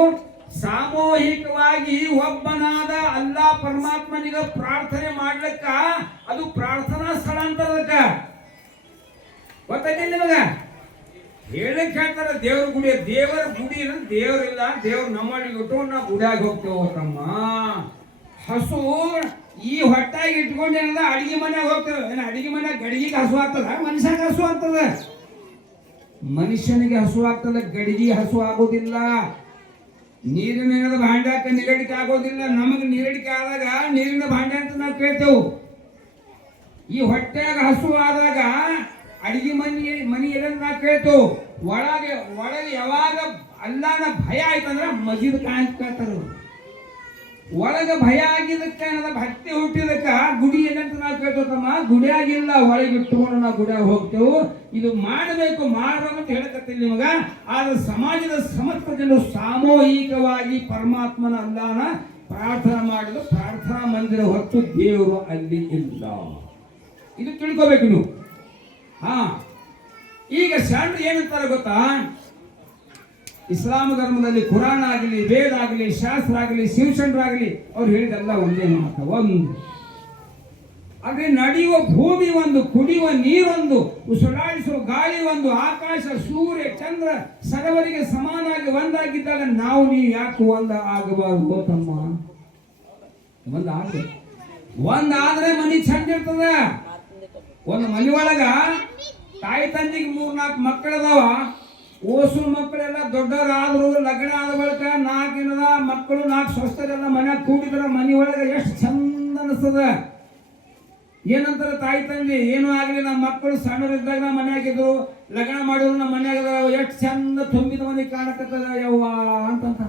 ಸಾಮೂಹಿಕವಾಗಿ ಒಬ್ಬನಾದ ಅಲ್ಲಾ ಪರಮಾತ್ಮನಿಗ ಪ್ರಾರ್ಥನೆ ಮಾಡ್ಲಿಕ್ಕ ಅದು ಪ್ರಾರ್ಥನಾ ಸ್ಥಳ ಅಂತದಕ್ಕ. ಗೊತ್ತಾಗಿಲ್ಲ ನಿಮಗ? ಹೇಳಕ್ ಹೇಳ್ತಾರ ದೇವ್ರ ಗುಡಿ, ದೇವರ ಗುಡಿ ಇಲ್ಲ, ದೇವ್ರಿಲ್ಲ, ದೇವ್ರ ನಮ್ಮೊಳಗೆ ಇಟ್ಕೊಂಡು ನಾವು ಗುಡಿಯಾಗ ಹೋಗ್ತೇವ ತಮ್ಮ. ಹಸು ಈ ಹೊಟ್ಟಾಗಿ ಇಟ್ಕೊಂಡೇನದ ಅಡಿಗೆ ಮನೆಯಾಗ ಹೋಗ್ತೇವೆ. ಏನ ಅಡಿಗೆ ಮನೆಯಾಗ ಗಡಿಗೆಗೆ ಹಸು ಆಗ್ತದ? ಮನುಷ್ಯನಿಗೆ ಹಸು ಆಗ್ತದ? ಮನುಷ್ಯನಿಗೆ ಹಸು ಆಗ್ತದ, ಗಡಿಗೆ ಹಸು ಆಗೋದಿಲ್ಲ. ನೀರಿನ ಭಾಂಡ್ಯಾಕ ನೀರಡಿಕೆ ಆಗೋದಿಲ್ಲ. ನಮಗೆ ನೀರಡಿಕೆ ಆದಾಗ ನೀರಿನ ಭಾಂಡೆ ಅಂತ ನಾವು ಕೇಳ್ತೇವೆ. ಈ ಹೊಟ್ಟೆಯಾಗ ಹಸು ಆದಾಗ ಅಡಿಗೆ ಮನಿ ಎಲ್ಲ ನಾವು ಕೇಳ್ತೇವೆ. ಒಳಗೆ ಯಾವಾಗ ಅಲ್ಲಾನ ಭಯ ಆಯ್ತಂದ್ರ ಮಜೀದ್ ಕಾಂತ ಕೇಳ್ತಾರ. ಒಳಗೆ ಭಯ ಆಗಿದ್ದಕ್ಕ ಭಕ್ತಿ ಹುಟ್ಟಿದಕ್ಕ ಗುಡಿ ಏನಂತ ನಾವು ಕೇಳ್ತೇವಮ್ಮ. ಗುಡಿಯಾಗಿಲ್ಲ, ಒಳಗೆ ಇಟ್ಟುಕೊಂಡು ನಾವು ಗುಡಿಯಾಗ ಹೋಗ್ತೇವೆ. ಇದು ಮಾಡಬೇಕು ಅಂತ ಹೇಳಕತ್ತಿಲ್ಲ ನಿಮಗ. ಆದ್ರೆ ಸಮಾಜದ ಸಮಸ್ತ ಜನರು ಸಾಮೂಹಿಕವಾಗಿ ಪರಮಾತ್ಮನ ಅಲ್ಲಾನ ಪ್ರಾರ್ಥನಾ ಮಾಡಿದ್ರು. ಪ್ರಾರ್ಥನಾ ಮಂದಿರ ಹೊತ್ತು ದೇವರು ಅಲ್ಲಿ ಇಲ್ಲ. ಇದು ತಿಳ್ಕೋಬೇಕು ನೀವು. ಈಗ ಶರಣರು ಏನಂತಾರೆ ಗೊತ್ತಾ? ಇಸ್ಲಾಂ ಧರ್ಮದಲ್ಲಿ ಕುರಾನ್ ಆಗಲಿ, ವೇದ ಆಗಲಿ, ಶಾಸ್ತ್ರ ಆಗಲಿ, ಶಿವಶರಣರಾಗಲಿ ಅವ್ರು ಹೇಳಿದೆಲ್ಲ ಒಂದೇ ಮಾತು. ಒಂದು ಅದೇ ನಡೆಯುವ ಭೂಮಿ ಒಂದು, ಕುಡಿಯುವ ನೀರೊಂದು, ಉಸಿರಾಡಿಸುವ ಗಾಳಿ ಒಂದು, ಆಕಾಶ, ಸೂರ್ಯ, ಚಂದ್ರ ಸರ್ವರಿಗೆ ಸಮಾನಾಗಿ ಒಂದಾಗಿದ್ದಾಗ ನಾವು ನೀವು ಯಾಕೆ ಒಂದ ಆಗಬಾರ್ದು ತಮ್ಮ? ಒಂದಾದ್ರೆ ಮನಿ ಚಂದ ಇರ್ತದ. ಒಂದು ಮನಿ ಒಳಗ ತಾಯಿ ತಂದಿಗೆ 3-4 ಮಕ್ಕಳದಾವ. ಓಸು ಮಕ್ಕಳೆಲ್ಲ ದೊಡ್ಡವರಾದ್ರು, ಲಗ್ನ ಆದ ಬಳಿಕ 4 ಮಕ್ಕಳು, 4 ಸ್ವಸ್ಥರೆಲ್ಲ ಮನ್ಯಾಗ ಕೂಡಿದ್ರ ಮನಿ ಒಳಗೆ ಎಷ್ಟು ಚಂದ ಅನಿಸ್ತದ. ಏನಂತಾರೆ ತಾಯಿ ತಂದೆ? ಏನೂ ಆಗಲಿ, ನಮ್ಮ ಮಕ್ಕಳು ಸಣ್ಣರಿದ್ದಾಗ ನಮ್ಮ ಮನ್ಯಾಗಿದ್ರು, ಲಗ್ನ ಮಾಡಿದ್ರು ನಮ್ಮ ಮನ್ಯಾಗ ಎಷ್ಟು ಚಂದ ತುಂಬಿದ ಮನೆ ಕಾಣಕತ್ತದ ಯವ್ವ ಅಂತಂತ.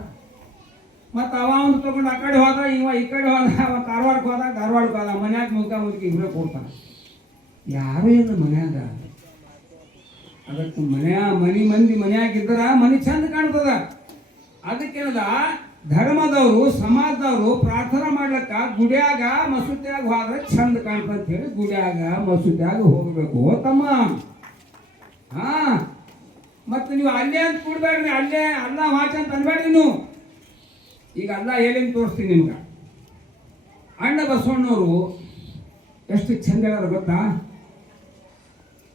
ಮತ್ತು ಅವ ಒಂದು ತಗೊಂಡು ಆ ಕಡೆ ಹೋದ, ಇವ ಈ ಕಡೆ ಹೋದ, ಅವ ಕಾರವಾರಕ್ಕೆ ಹೋದ, ಧಾರವಾಡಕ್ಕೆ ಹೋದ. ಮನ್ಯಾಗ ಮುಖಾಮುಖಿ ಇಬ್ಬರೇ ಕೊಡ್ತಾನೆ. ಯಾರು ಏನು ಮನ್ಯಾಗ? ಅದಕ್ಕೆ ಮನಿ ಮಂದಿ ಮನ್ಯಾಗಿದ್ದರ ಮನಿ ಚಂದ ಕಾಣ್ತದ. ಅದಕ್ಕೇನದ ಧರ್ಮದವರು, ಸಮಾಜದವರು ಪ್ರಾರ್ಥನಾ ಮಾಡ್ಲಕ್ಕ ಗುಡಿಯಾಗ ಮಸೂದ್ಯಾಗ ಹೋದ್ರೆ ಚಂದ ಕಾಣ್ತದ ಅಂತ ಹೇಳಿ ಗುಡಿಯಾಗ ಮಸೂದ್ಯಾಗ ಹೋಗ್ಬೇಕು ತಮ್ಮ. ಮತ್ತೆ ನೀವು ಅಲ್ಲೇ ಅಂತ ಕೊಡ್ಬೇಡ್ರಿ, ಅಲ್ಲೇ ಅಲ್ಲ ವಾಚ ಅಂತ ಅನ್ಬೇಡ್ರಿ ನೀವು. ಈಗ ಅಲ್ಲ ಏನೇನು ತೋರಿಸ್ತೀನಿ ನಿಮ್ಗೆ. ಅಣ್ಣ ಬಸವಣ್ಣವರು ಎಷ್ಟು ಚಂದ ಹೇಳೋರು ಗೊತ್ತಾ?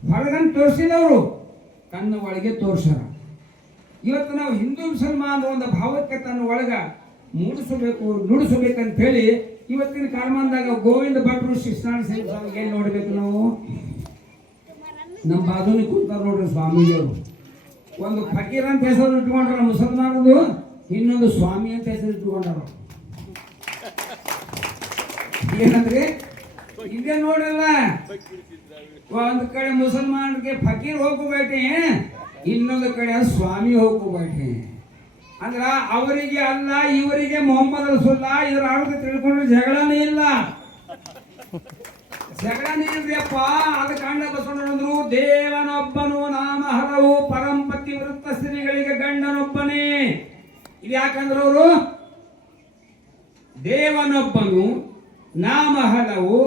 ಹೊರಗಂತ ತೋರಿಸಿದವರು ತನ್ನ ಒಳಗೆ ತೋರ್ಸಾರ. ಇವತ್ತು ನಾವು ಹಿಂದೂ ಮುಸಲ್ಮಾನ್ ಒಂದು ಭಾವಕ್ಕೆ ತನ್ನ ಒಳಗ ಮೂಡಿಸಬೇಕು, ನುಡಿಸಬೇಕಂತ ಹೇಳಿ ಇವತ್ತಿನ ಕಾಲಮಾನದಾಗ ಗೋವಿಂದ ಭಟ್ರು ಶಿಕ್ಷಣ ಏನ್ ನೋಡ್ಬೇಕು ನಾವು? ನಮ್ಮ ಬಾಜುನಿ ಕೂತಾರ ನೋಡ್ರಿ ಸ್ವಾಮೀಜಿಯವರು. ಒಂದು ಫಕೀರ್ ಅಂತ ಹೆಸರು ಇಟ್ಕೊಂಡ್ರ ಮುಸಲ್ಮಾನದು, ಇನ್ನೊಂದು ಸ್ವಾಮಿ ಅಂತ ಹೆಸರು ಇಟ್ಕೊಂಡಾರ. ಏನಂದ್ರೆ ಇದೇ ನೋಡಲ್ಲ, ಒಂದು ಕಡೆ ಮುಸಲ್ಮಾನರಿಗೆ ಫಕೀರ್ ಹೋಗ್ಕೋಬೇಕೆ, ಇನ್ನೊಂದು ಕಡೆ ಸ್ವಾಮಿ ಹೋಗ್ಕೋಬೇಕೆ. ಅಂದ್ರ ಅವರಿಗೆ ಅಲ್ಲ, ಇವರಿಗೆ ಮೊಹಮ್ಮದ್ ರಸೂಲ್ಲ. ಇದ್ರ ಅರ್ಥ ತಿಳ್ಕೊಂಡ್ರೆ ಜಗಳನೇ ಇಲ್ಲ, ಜಗಳನೇ ಇಲ್ರಿಯಪ್ಪ. ಅದಕ್ಕೆ ಅಣ್ಣ ಬಸವಣ್ಣರು ದೇವನೊಬ್ಬನು ನಾಮ ಹಲವು, ಪರಂಪತಿ ವೃತ್ತ ಸ್ತ್ರೀಗಳಿಗೆ ಗಂಡನೊಬ್ಬನೇ. ಇದು ಯಾಕಂದ್ರೆ ಅವರು ದೇವನೊಬ್ಬನು ನಾಮ ಹಲವು,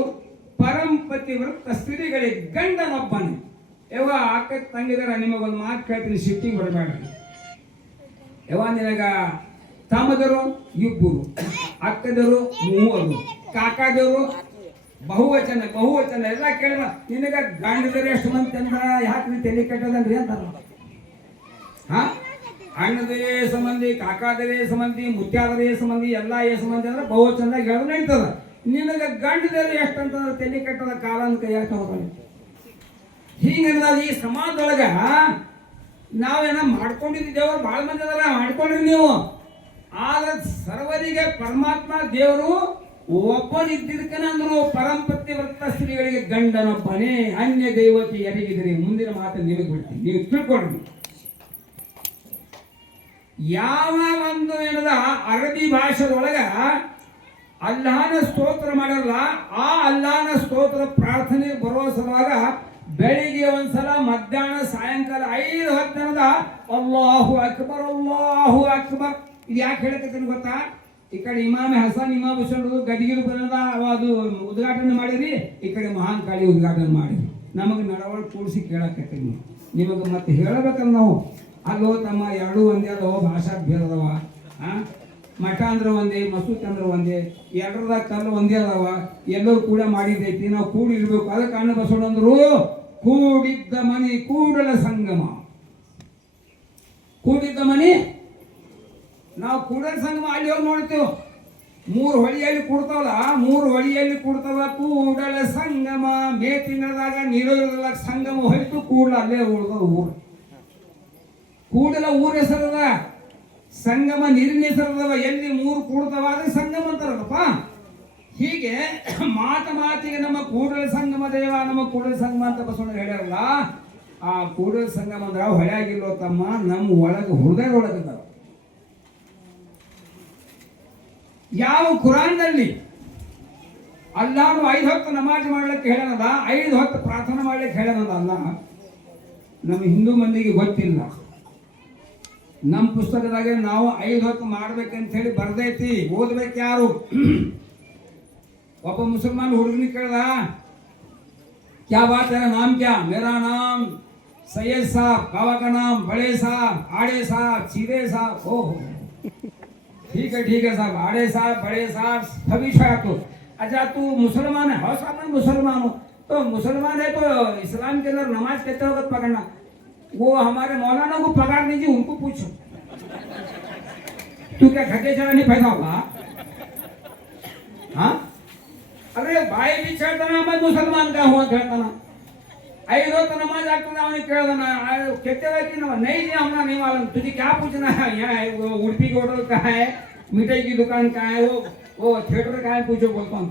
ಪರಂಪತಿ ವೃತ್ತ ಸ್ತ್ರೀಗಳಿಗೆ ಗಂಡನೊಬ್ಬನೇ. ಯವ್ವ ಅಕ್ಕ ತಂಗಿದಾರ, ನಿಮಗೊಂದು ಮಾತು ಕೇಳ್ತೀನಿ, ಶಿಫ್ಟಿಂಗ್ ಬರಬೇಡ್ರಿ. ಯವ್ವ ನಿನಗ ತಮ್ಮದರು 2, ಅಕ್ಕದರು 3, ಕಾಕಾದವರು ಬಹುವಚನ ಎಲ್ಲ ಕೇಳಿದ. ನಿನಗ ಗಂಡದರು ಎಷ್ಟು ಮಂದಿ ಅಂದ್ರ ಯಾಕೆ ತಲೆ ಕೆಟ್ಟದನ್ರಿ ಅಂತಾರ. ಅಣ್ಣದೇ ಸಂಬಂಧಿ, ಕಾಕಾದರೇ ಸಂಬಂಧಿ, ಮುತ್ಯಾದರೇ ಸಂಬಂಧಿ, ಎಲ್ಲ ಸಂಬಂಧಿ ಅಂದ್ರೆ ಬಹುವಚನದಾಗ ಹೇಳೋದು ನಡೀತದ. ನಿನಗ ಗಂಡದಲ್ಲಿ ಎಷ್ಟು ಅಂತಂದ್ರೆ ತಲೆ ಕೆಟ್ಟದ ಕಾಲ ಅಂತ ಕೈ ಹಾಕಿ ಹೋಗೋಣ. ಹಿಂಗಂದ ಈ ಸಮಾಜದೊಳಗ ನಾವೇನ ಮಾಡ್ಕೊಂಡಿದ್ದೀವಿ. ದೇವರು ಭಾಳ ಮಂದಿ ಅದರ ಮಾಡ್ಕೊಂಡ್ರಿ ನೀವು. ಆದ್ರೆ ಸರ್ವರಿಗೆ ಪರಮಾತ್ಮ ದೇವರು ಒಬ್ಬನಿದ್ದಿರ್ಕನಂದ್ರು ಪರಂಪತ್ಯ ವ್ರತ ಸ್ತ್ರೀಗಳಿಗೆ ಗಂಡನೊಬ್ಬನೇ, ಅನ್ಯ ದೇವತೆ ಯಾರಿಗಿದ್ರಿ. ಮುಂದಿನ ಮಾತು ನಿಮಗೆ ಬಿಡ್ತೀನಿ, ನೀವು ತಿಳ್ಕೊಳ್ರಿ. ಯಾವ ಒಂದು ಏನದ ಅರಬಿ ಭಾಷೆದೊಳಗ ಅಲ್ಲಾಹನ ಸ್ತೋತ್ರ ಮಾಡಲ್ಲ, ಆ ಅಲ್ಲಾಹನ ಸ್ತೋತ್ರ ಪ್ರಾರ್ಥನೆ ಬರುವ ಸಲುವಾಗ ಬೆಳಿಗ್ಗೆ ಒಂದ್ಸಲ, ಮಧ್ಯಾಹ್ನ, ಸಾಯಂಕಾಲ 5 ಹೊತ್ತಿನದ ಅಲ್ಲಾಹು ಅಕ್ಬರ್ ಅಲ್ಲಾಹು ಅಕ್ಬರ್. ಇದು ಯಾಕೆ ಹೇಳಕತ್ತೀನಿ ಗೊತ್ತಾ? ಈ ಕಡೆ ಇಮಾಮ್ ಹಸನ್ ಇಮಾಮ್ ಹುಸೇನ್ ಗದಿಗಿರು ಬರೋದ ಅದು ಉದ್ಘಾಟನೆ ಮಾಡಿರಿ, ಈ ಕಡೆ ಮಹಾನ್ ಕಾಳಿ ಉದ್ಘಾಟನೆ ಮಾಡಿರಿ. ನಮಗೆ ನಡವಳಿ ಕೂಡಿಸಿ ಕೇಳಕತ್ತೀನಿ. ನಿಮಗೆ ಮತ್ತೆ ಹೇಳಬೇಕಲ್ಲ ನಾವು, ಅಲ್ಲೋ ತಮ್ಮ ಎರಡೂ ಒಂದೇ ಅದಾವ, ಭಾಷಾ ಭೇದ ಅದಾವ. ಮಠ ಅಂದ್ರೆ ಒಂದೇ, ಮಸೂತಿ ಅಂದ್ರೆ ಒಂದೇ, ಎರಡರದಾಗ ಕಲ್ಲು ಒಂದೇ ಅದಾವ, ಎಲ್ಲರೂ ಕೂಡ ಮಾಡಿದ್ದೈತಿ, ನಾವು ಕೂಡಿರ್ಬೇಕು. ಅದಕ್ಕೆ ಅಣ್ಣ ಬಸವಣ್ಣಂದ್ರು ಕೂಡಿದ್ದ ಮನೆ ಕೂಡಲ ಸಂಗಮ. ಕೂಡಿದ್ದ ಮನೆ ನಾವು ಕೂಡಲ ಸಂಗಮ ಅಲ್ಲಿ ಹೋಗಿ ನೋಡ್ತೇವೆ. 3 ಹೊಳಿಯಲ್ಲಿ ಕೂಡ್ತಾವಲ್ಲ, 3 ಹೊಳಿಯಲ್ಲಿ ಕೂಡ್ತಾವ ಕೂಡಲ ಸಂಗಮ. ಮೇ ತಿಂಗಳದಾಗ ನೀರೋದಾಗ ಸಂಗಮ ಹೋಯ್ತು, ಕೂಡಲ ಅಲ್ಲೇ ಉಳ್ದ ಊರು. ಕೂಡಲ ಊರ ಹೆಸರದ, ಸಂಗಮ ನೀರಿನ ಹೆಸರದವ. ಎಲ್ಲಿ 3 ಕೂಡ್ತಾವ ಅದಕ್ಕೆ ಸಂಗಮ ಅಂತಾರಲ್ಲಪ್ಪ. ಹೀಗೆ ಮಾತಿಗೆ ನಮ್ಮ ಕೂಡಲ ಸಂಗಮ ದೇವ, ನಮ್ಮ ಕೂಡಲ ಸಂಗಮ ಅಂತ ಬಸವಣ್ಣ ಹೇಳ್ಯಾರಲ್ಲ. ಆ ಕೂಡಲ ಸಂಗಮ ಅಂದ್ರೆ ಹೊಳೆಯಾಗಿಲ್ವ ತಮ್ಮ, ನಮ್ಮ ಒಳಗೆ ಹೃದಯದೊಳಗದ. ಯಾವ ಕುರಾನ್ನಲ್ಲಿ ಅಲ್ಲಾನು 5 ಹೊತ್ತು ನಮಾಜ್ ಮಾಡ್ಲಿಕ್ಕೆ ಹೇಳೋದ, 5 ಹೊತ್ತು ಪ್ರಾರ್ಥನೆ ಮಾಡ್ಲಿಕ್ಕೆ ಹೇಳೋದ ಅಲ್ಲ. ನಮ್ಮ ಹಿಂದೂ ಮಂದಿಗೆ ಗೊತ್ತಿಲ್ಲ. ನಮ್ಮ ಪುಸ್ತಕದಾಗ ನಾವು 5 ಹೊತ್ತು ಮಾಡ್ಬೇಕಂತ ಹೇಳಿ ಬರ್ದೈತಿ, ಓದ್ಬೇಕು ಯಾರು? ಒಬ್ಬ ಮುಸಲ್ಮಾನ್ ಹುಡುಗನಿಗೆ ಕೇಳ್ದ, ಕ್ಯಾ ಬಾತ್ ಹೈ, ನಾಮ್ ಕ್ಯಾ? ಮೇರಾ ನಾಮ್ सैयद साहब, बाबा का नाम बड़े साहब, आड़े साहब, सीधे साहब। ओह ठीक है साहब, आड़े साहब, बड़े साहब सभी साहब। तो अच्छा तू मुसलमान है? हाँ साहब मैं मुसलमान हूँ। तो मुसलमान है तो इस्लाम के अंदर नमाज कितने वक्त पकड़ना? वो हमारे मौलाना को पकड़ दीजिए, उनको पूछो। तू क्या खटे चला नहीं पैदा होगा? हाँ अरे भाई भी चढ़ता ना, मैं मुसलमान का हुआ चढ़ता ना। 5 ಹೊತ್ತು नमाज ಆಗ್ತದೆ. ಅವನಿಗೆ ಕೇಳ್ದನ, ಕೆಟ್ಟದಾಗಿ नहीं जी हमने नहीं मालूम, तुझे क्या पूछना है? यहाँ वो उड़पी की होटल कहाँ है, मिठाई की दुकान कहाँ है, वो थिएटर कहाँ है, पूछो बोलता हूँ.